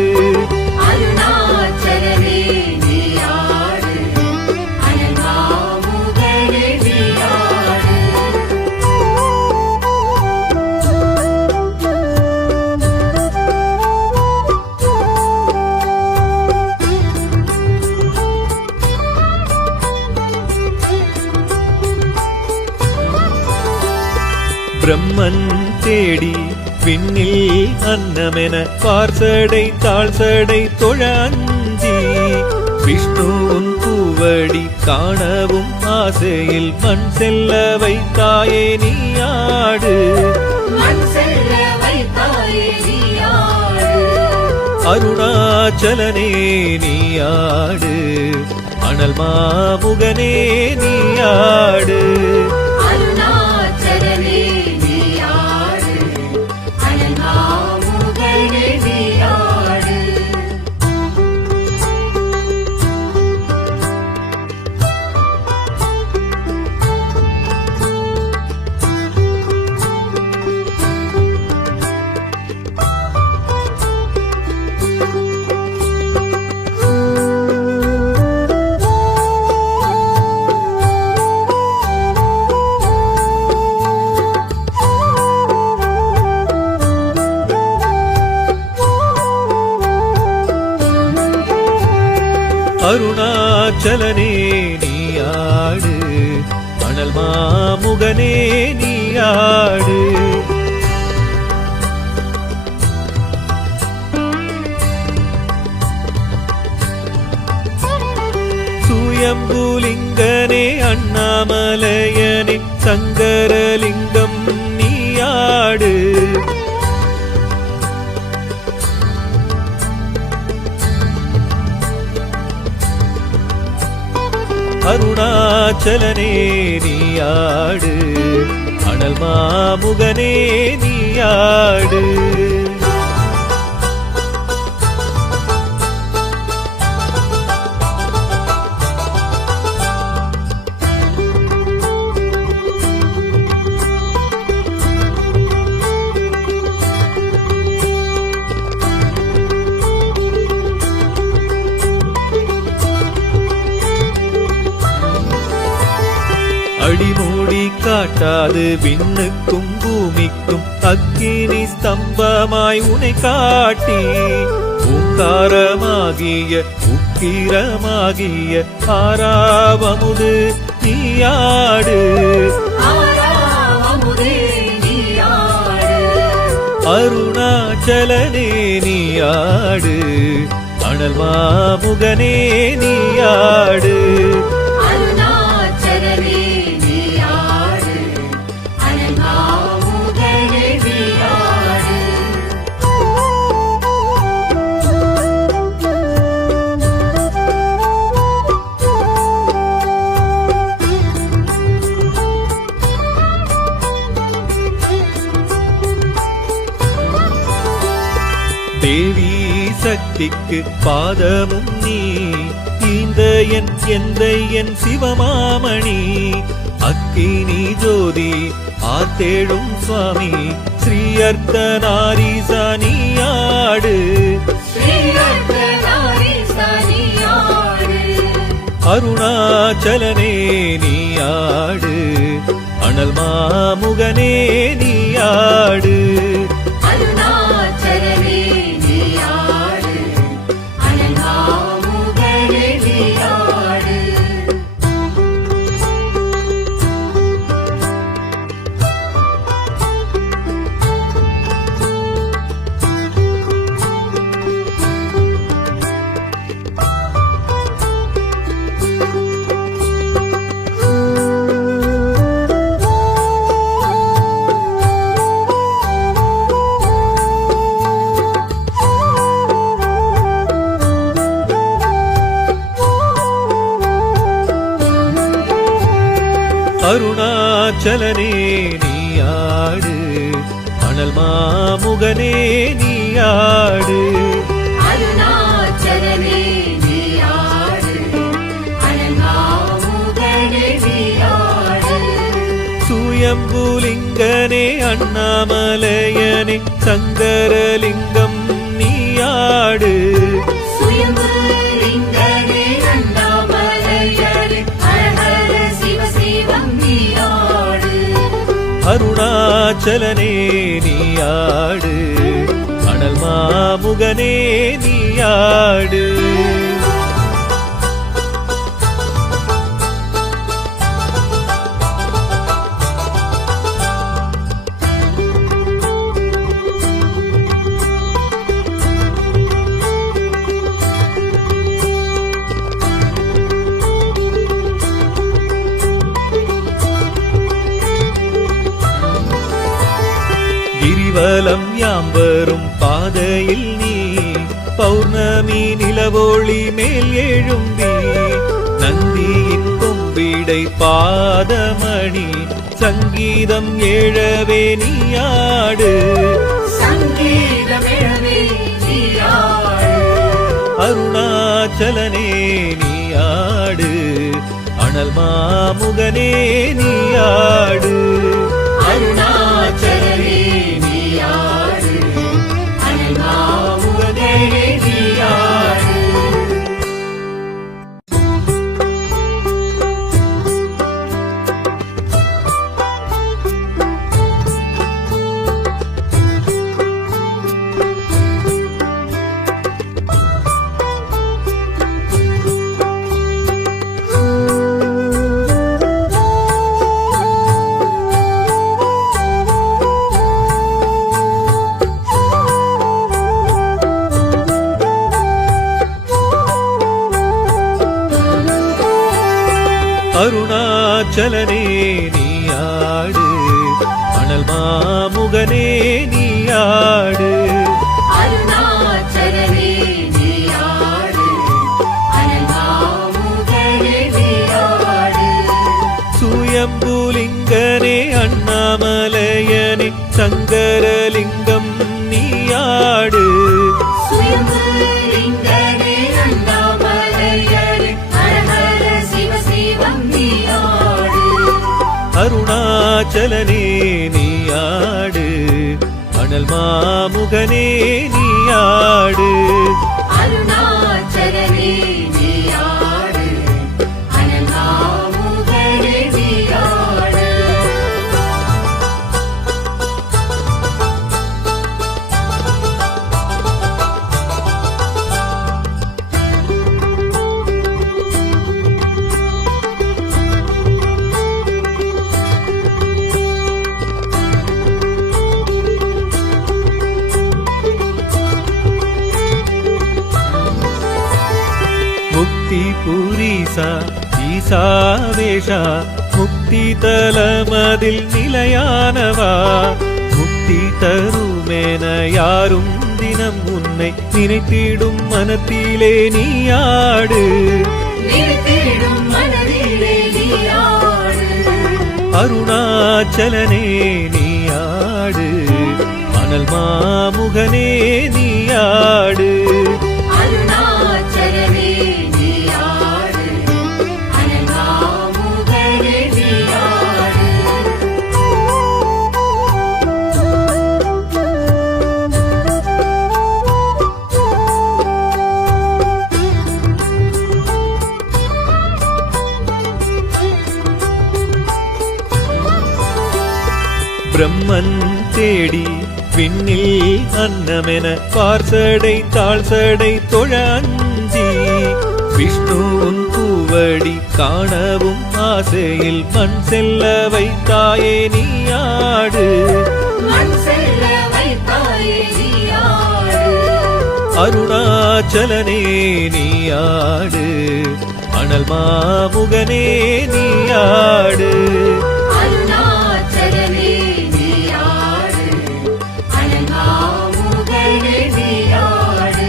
அருணாச்சலனே நீயாடு அனல் மாமுகனே நீயாடு பிரம்மன் தேடி விண்ணில் அன்னமென பார்சடை தாழ்சடை தொழ அஞ்சி விஷ்ணுவின் பூவடி காணவும் ஆசையில் மண் செல்ல வைத்தாயே நீயாடு மண் செல்ல வைத்தாயே நீயாடு அருணாச்சலனே நீயாடு அனல் மாமுகனே நீயாடு அருணாச்சலனே நீயாடு அனல் மாமுகனே நீயாடு அருணாச்சலனே நீயாடு அனல் மாமுகனே நீயாடு சுயம்புலிங்கனே அண்ணாமலையனே சங்கரலிங்கம் நீயாடு அருணாச்சலனே நீயாடு அனல் மாமுகனே நீயாடு அடிமூடி காட்டாது விண்ணுக்கும் பூமிக்கும் அக்கினி ஸ்தம்பமாய் உனை காட்டி ஓங்காரமாகிய உக்கிரமாகிய ஆறாவமுது நீயாடு ஆறாவமுதே நீயாடு அருணாச்சலனே நீயாடு அனல் மாமுகனே நீயாடு அருணாச்சலனே நீயாடு அனல் மாமுகனே நீயாடு சக்திக்கு பாதமும் நீ இந்த என் எந்தை என் சிவமாமணி அக்கினி ஜோதி ஆர்த்தேடும் சுவாமி ஸ்ரீ அர்த்தநாரீசா நீயாடு அருணாச்சலனே நீயாடு அனல் மாமுகனே நீயாடு அருணாச்சலனே நீயாடு அனல் மாமுகனே நீயாடு அருணாச்சலனே நீயாடு அனல் மாமுகனே நீயாடு அருணாச்சலனே நீயாடு அனல் மாமுகனே நீயாடு சுயம்புலிங்கனே அண்ணாமலையனே சங்கரலிங்கம் நீயாடு சுயம்புலிங்கனே அண்ணாமலையனே ஹர சிவ சிவம் நீயாடு அருணாச்சலனே நீயாடு அனல் மாமுகனே நீயாடு கிரிவலம் யாம்பரும் பாதையில் நீ பௌர்ணமி நிலவொளி மேல் எழும்பி நந்தியின் கொம்பிடை பாதமணி சங்கீதம் ஏழவே நீயாடு சங்கீதமெழவே நீயாடு அருணாச்சலனே நீயாடு அனல் மாமுகனே நீயாடு அருணாச்சலனே நீயாடு அனல் மாமுகனே நீயாடு அருணாச்சலனே நீயாடு அனல் மாமுகனே நீயாடு அருணாச்சலனே நீயாடு அனல் மாமுகனே நீயாடு சுயம்புலிங்கனே அண்ணாமலையனே சங்கரலிங்கம் நீயாடு சுயம்புலிங்கனே அண்ணாமலையனே ஹர சிவ சிவம் நீயாடு அருணாச்சலனே நீயாடு அனல் மாமுகனே நீயாடு அருணாச்சலனே நீயாடு அனல் மாமுகனே நீயாடு முக்தி புரீசா ஈசாவேஷா முக்தி தலமதில் நிலையானவா முக்தி தருமென யாரும் தினம் உன்னை நினைத்திடும் மனத்திலே நீயாடு நினைத்திடும் மனதிலே நீயாடு அருணாச்சலனே நீயாடு அனல் மாமுகனே நீயாடு பிரம்மன் தேடி விண்ணில் அன்னமென பார்சடை தாழ்சடை தொழ அஞ்சி விஷ்ணுவின் பூவடி காணவும் ஆசையில் மண் செல்ல வைத்தாயே நீயாடு மண் செல்ல வைத்தாயே நீயாடு அருணாச்சலனே நீயாடு அனல் மாமுகனே நீயாடு அருணாச்சலனே நீயாடு அனல்மாமுகனே நீயாடு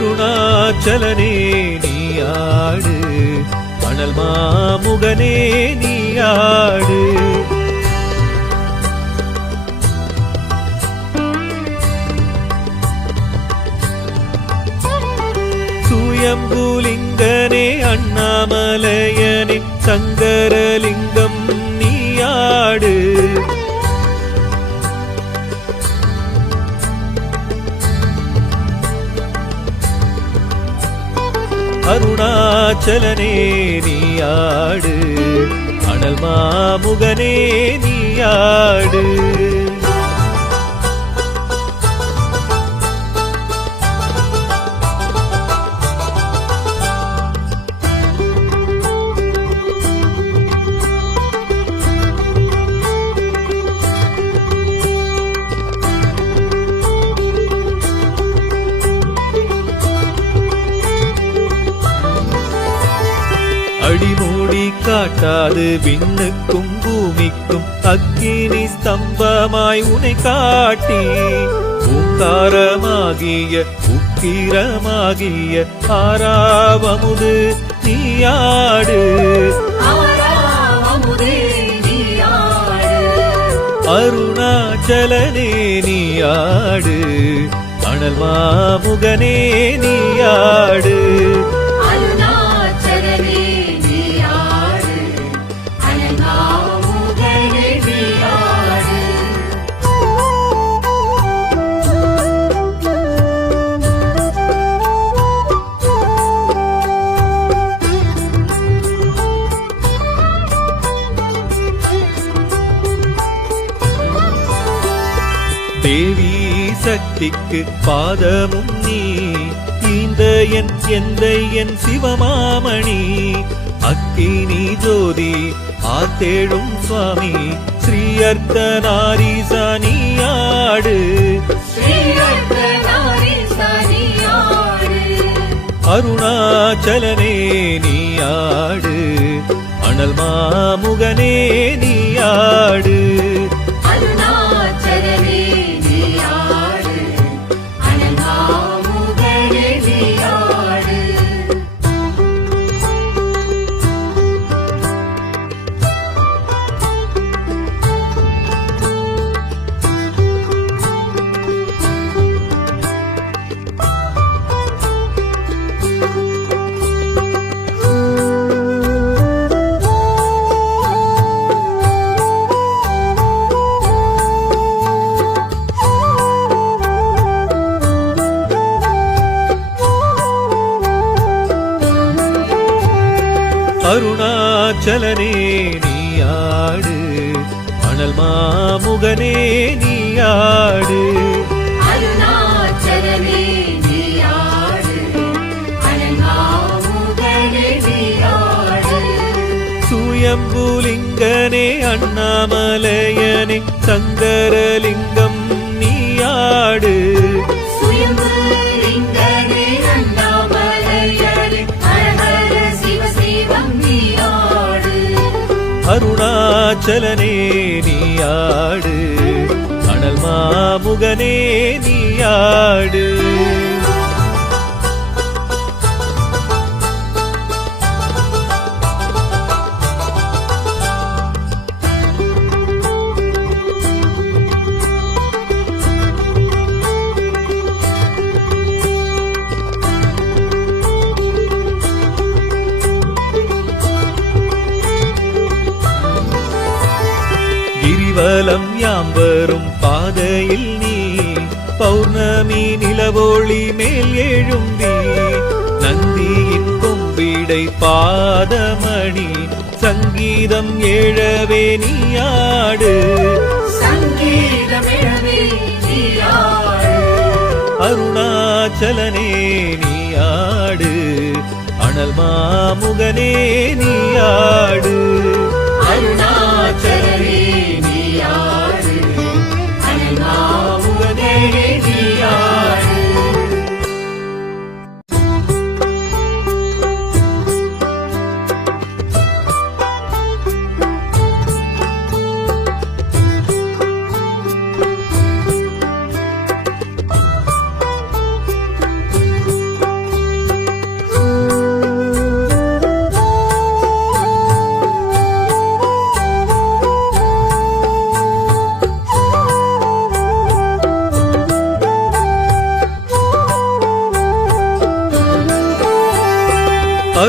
அருணாச்சலனே நீயாடு அனல் மாமுகனே நீயாடு சுயம்புலிங்கனே அண்ணாமலையனே சங்கரலிங்கம் நீயாடு அருணாச்சலனே நீயாடு அனல் மாமுகனே நீயாடு அடிமூடி காட்டாது விண்ணுக்கும் பூமிக்கும் அக்கினி ஸ்தம்பமாய் உனை காட்டி ஓங்காரமாகிய உக்கிரமாகிய ஆறாவமுது நீயாடு ஆறாவமுதே நீயாடு அருணாச்சலனே நீயாடு அனல் மாமுகனே நீயாடு அருணாச்சலனே நீயாடு அனல்மாமுகனே நீயாடு தேவி சக்திக்கு பாதமும் நீ இந்த என் சிவமாமணி அக்கினி ஜோதி ஆத்தேடும் சுவாமி ஸ்ரீ அர்த்தநாரீசா நீயாடு ஸ்ரீரத்னநாரீசா நீயாடு அருணாச்சலனே நீயாடு அனல் மாமுகனே நீயாடு அருணாச்சலனே நீயாடு அனல்மாமுகனே நீயாடு அருணாச்சலனே நீயாடு அனல் மாமுகனே நீயாடு அருணாச்சலனே நீயாடு அனல்மாமுகனே நீயாடு சுயம்புலிங்கனே அண்ணாமலையனே சங்கரலிங்கம் நீயாடு சுயம்புலிங்கனே அண்ணாமலையனே ஹர சிவ சிவம் நீயாடு அருணாச்சலனே நீயாடு அனல் மாமுகனே நீயாடு கிரிவலம் யாம் வரும் பாதையில் நீ பௌர்ணமி நிலவொளி மேல் எழும்பி நந்தியின் கொம்பிடை பாதமணி சங்கீதம் ஏழவே நீயாடு சங்கீதமிழவே நீயாடு அருணாச்சலனே நீயாடு அனல் மாமுகனே நீயாடு அருணாச்சலனே நீயாடு அனல் மாமுகனே நீயாடு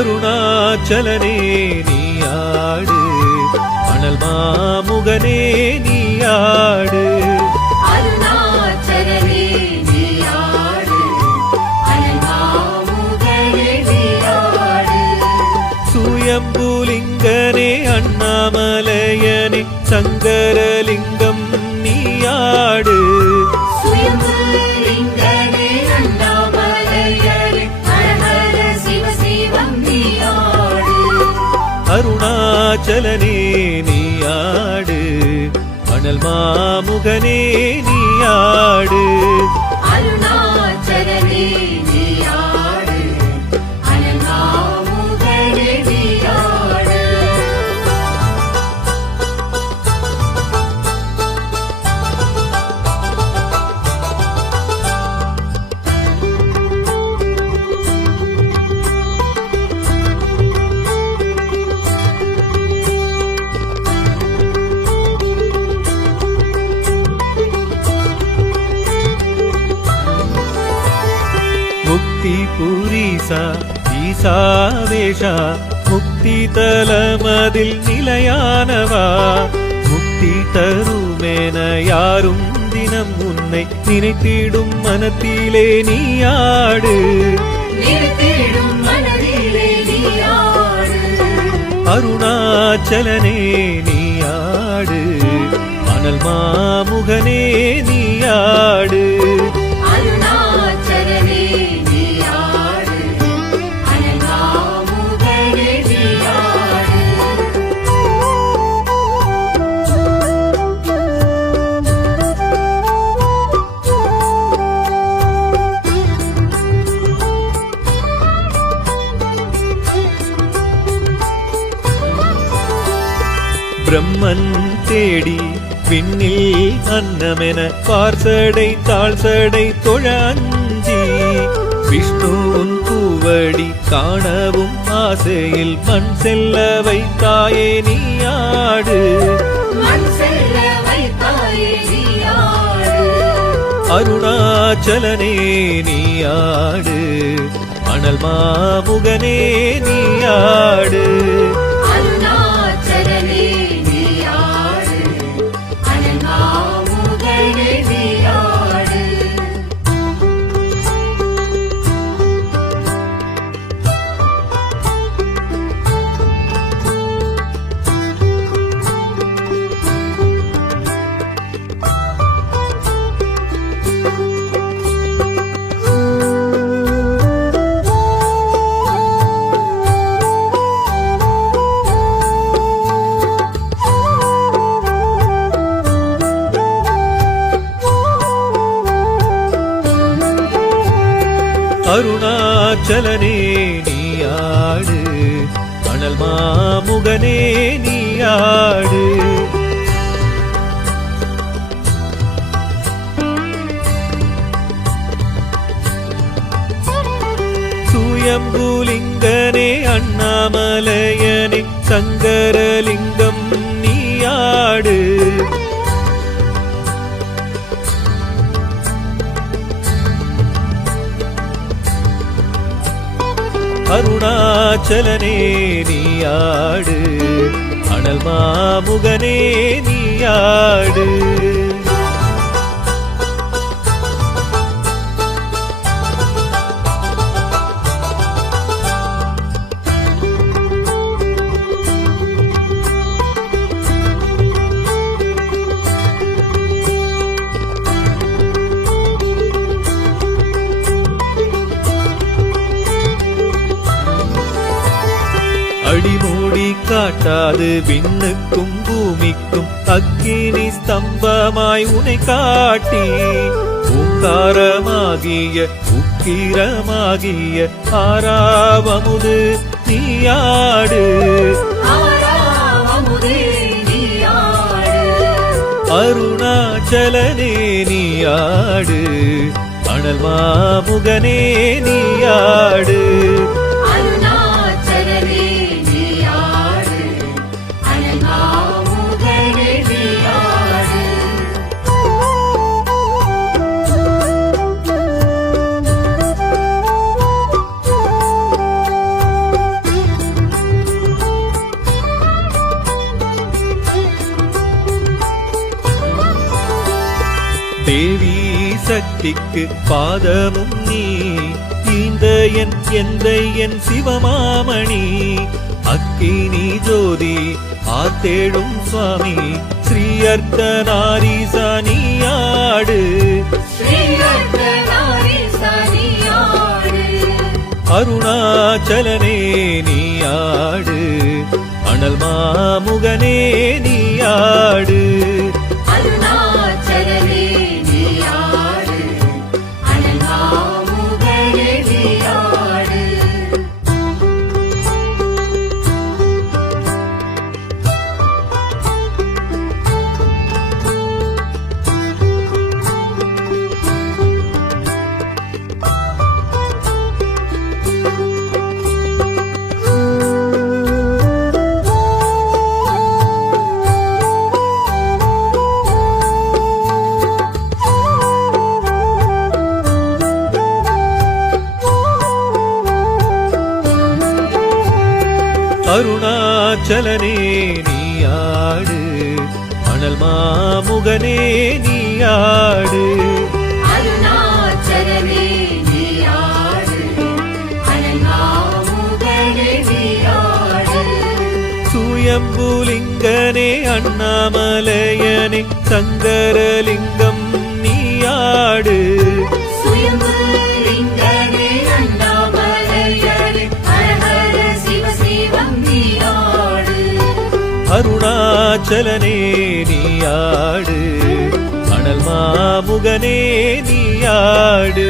அருணாச்சலனே நீயாடு அனல் மாமுகனே நீயாடு அருணாச்சலனே நீயாடு அனல் மாமுகனே நீயாடு சுயம்புலிங்கனே அண்ணாமலையனே சங்கரலிங்கம் நீயாடு சுயம்புலிங்கனே அண்ணாமலையனே ஹரஹர சிவசிவம் நீயாடு அருணாச்சலனே நீயாடு அனல் மாமுகனே நீயாடு அருணாச்சலனே நீயாடு அனல் மாமுகனே நீயாடு முக்தி புரீசா ஈசாவேஷா முக்தி தலமதில் நிலையானவா முக்தி தருமென யாரும் தினம் உன்னை நினைத்திடும் மனத்திலே நீயாடு நினைத்திடும் மனதிலே நீயாடு அருணாச்சலனே நீயாடு அனல் மாமுகனே நீயாடு அருணாச்சலனே நீயாடு அனல் மாமுகனே நீயாடு பிரம்மன் தேடி விண்ணில் அன்னமென பார்சடை தாழ்சடை தொழ அஞ்சி விஷ்ணுவின் பூவடி காணவும் ஆசையில் மண் செல்ல வைத்தாயே நீயாடு மண் செல்ல வைத்தாயே நீயாடு அருணாச்சலனே நீயாடு அனல் மாமுகனே நீயாடு அருணாச்சலனே நீயாடு அனல் மாமுகனே நீயாடு அருணாச்சலனே நீயாடு அனல் மாமுகனே நீயாடு சுயம்புலிங்கனே அண்ணாமலையனே சங்கரலிங்கம் நீயாடு அருணாச்சலனே நீயாடு அனல் மாமுகனே நீயாடு. அடிமூடி காட்டாது விண்ணுக்கும் பூமிக்கும் அக்கினி ஸ்தம்பமாய் உனை காட்டி ஓங்காரமாகிய உக்கிரமாகிய ஆறாவமுது நீயாடு. ஆறாவமுதே நீயாடு. அருணாச்சலனே நீயாடு. அனல் மாமுகனே நீயாடு. அருணாச்சலனே நீயாடு. அனல் மாமுகனே நீயாடு. தேவி சக்திக்கு பாதமும் நீ இந்த என் சிவமாமணி அக்கினி ஜோதி ஆத்தேடும் சுவாமி ஸ்ரீ அர்த்தநாரீசா நீயாடு. ஸ்ரீ அர்த்தநாரீசா நீயாடு. அருணாச்சலனே நீயாடு. அனல் மாமுகனே நீயாடு. அருணாச்சலனே நீயாடு. அனல் மாமுகனே நீயாடு. அருணாச்சலனே நீயாடு. அனல் மாமுகனே நீயாடு. அருணாச்சலனே நீயாடு. அனல் மாமுகனே நீயாடு. சுயம்புலிங்கனே அண்ணாமலையனே சங்கரலிங்கம் நீயாடு. சுயம்பு லிங்கனே அண்ணாமலையனே ஹரஹர சிவ சிவம் நீயாடு. அருணாச்சலனே நீயாடு. அனல் மாமுகனே நீயாடு.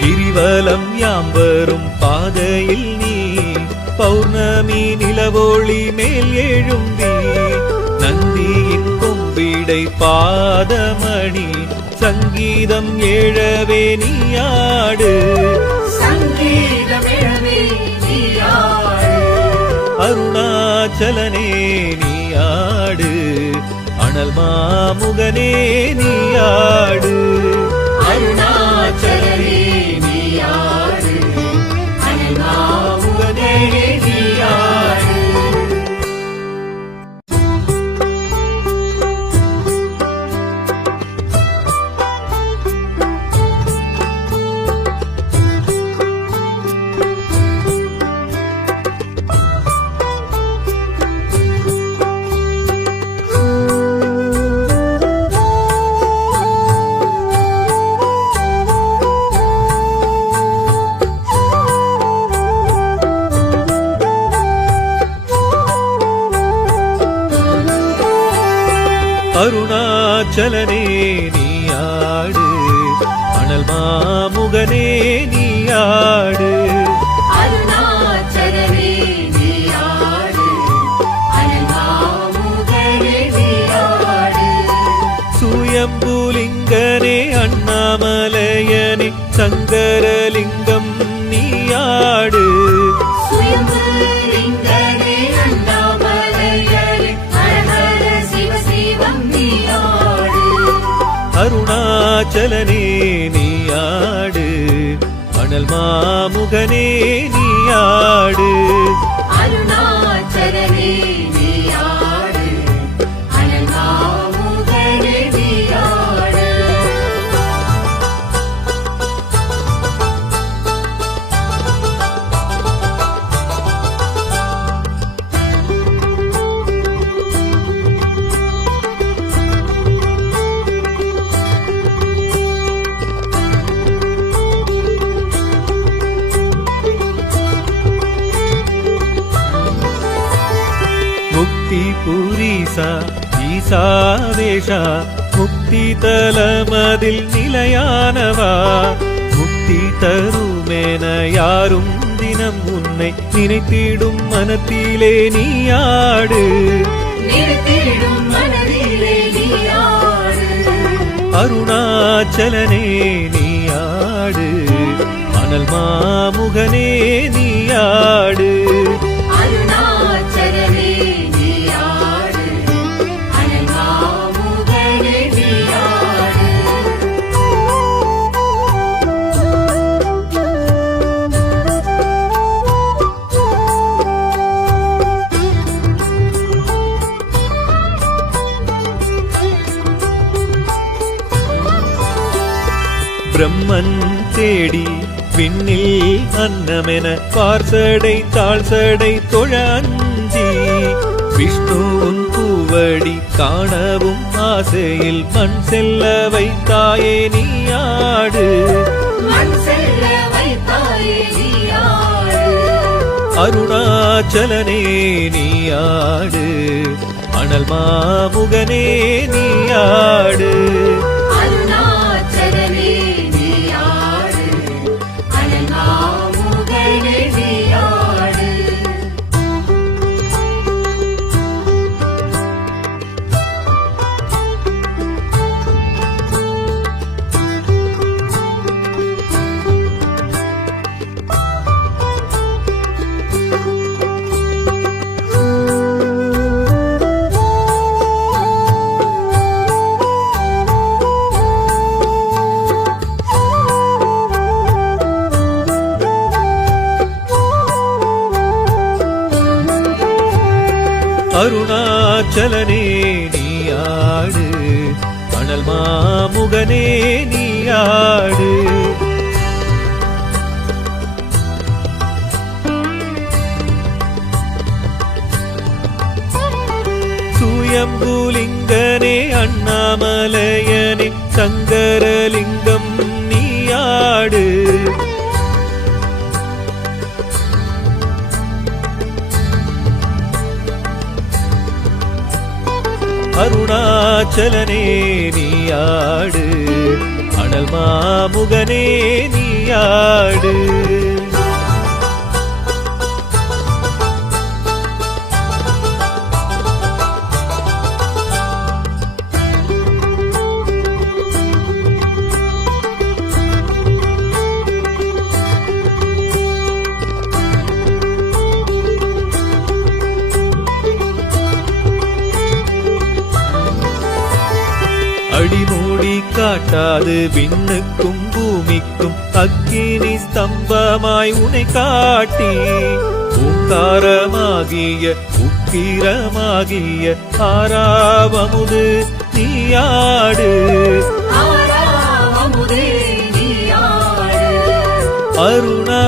கிரிவலம் யாம் வரும் பாதையில் நீ பௌர்ணமி நிலவொளி மேல் எழும்பி நந்தியின் கொம்பிடை பாதமணி சங்கீதம் ஏழவே நீயாடு. சங்கீதம் எழுதி நீயாடு. அருணாச்சலனே நீயாடு. அனல் மாமுகனே நீயாடு. அருணாச்சலனே நீயாடு. அனல் மாமுகனே நீயாடு. அருணாச்சலனே நீயாடு. அனல் மாமுகனே நீயாடு. அருணாச்சலனே நீயாடு. அனல் மாமுகனே நீயாடு. சுயம்புலிங்கனே அண்ணாமலையனே அண்ணாமலையனே சங்கரலிங்கம் நீயாடு சுயம்பு லிங்கனே அண்ணாமலையனே ஹர ஹர சிவ சிவம் நீயாடு அருணாச்சலனே நீயாடு அனல் மாமுகனே நீயாடு அருணாச்சலனே நீயாடு அனல் மாமுகனே நீயாடு முக்தி புரீசா ஈசாவேஷா முக்தி தலமதில் நிலையானவா முக்தி தருமென யாரும் தினம் உன்னை நினைத்திடும் மனத்திலே நீயாடு நிறுத்திடும் மனதிலே நீயாடு அருணாச்சலனே நீயாடு அனல் மாமுகனே நீயாடு அருணாச்சலனே நீயாடு அனல் மாமுகனே நீயாடு பிரம்மன் தேடி விண்ணில் அன்னமென பார்சடை தாழ்சடை தொழ அஞ்சி விஷ்ணுவின் பூவடி காணவும் ஆசையில் மண் செல்ல வைத்தாயே நீயாடு மண் செல்ல வைத்தாயே நீயாடு அருணாச்சலனே நீயாடு அனல் மாமுகனே நீயாடு அருணாச்சலனே நீயாடு அனல் மாமுகனே நீயாடு அருணாச்சலனே நீயாடு அனல் மாமுகனே நீயாடு சுயம்புலிங்கனே அண்ணாமலையனே சங்கரலிங்கம் நீயாடு அருணாச்சலனே நீயாடு அனல் மாமுகனே நீயாடு அடிமூடி காட்டாது விண்ணுக்கும் பூமிக்கும் அக்கினி ஸ்தம்பமாய் உனை காட்டி ஓங்காரமாகிய உக்கிரமாகிய ஆறாவமுது நீயாடு ஆறாவமுதே நீயாடு அருணா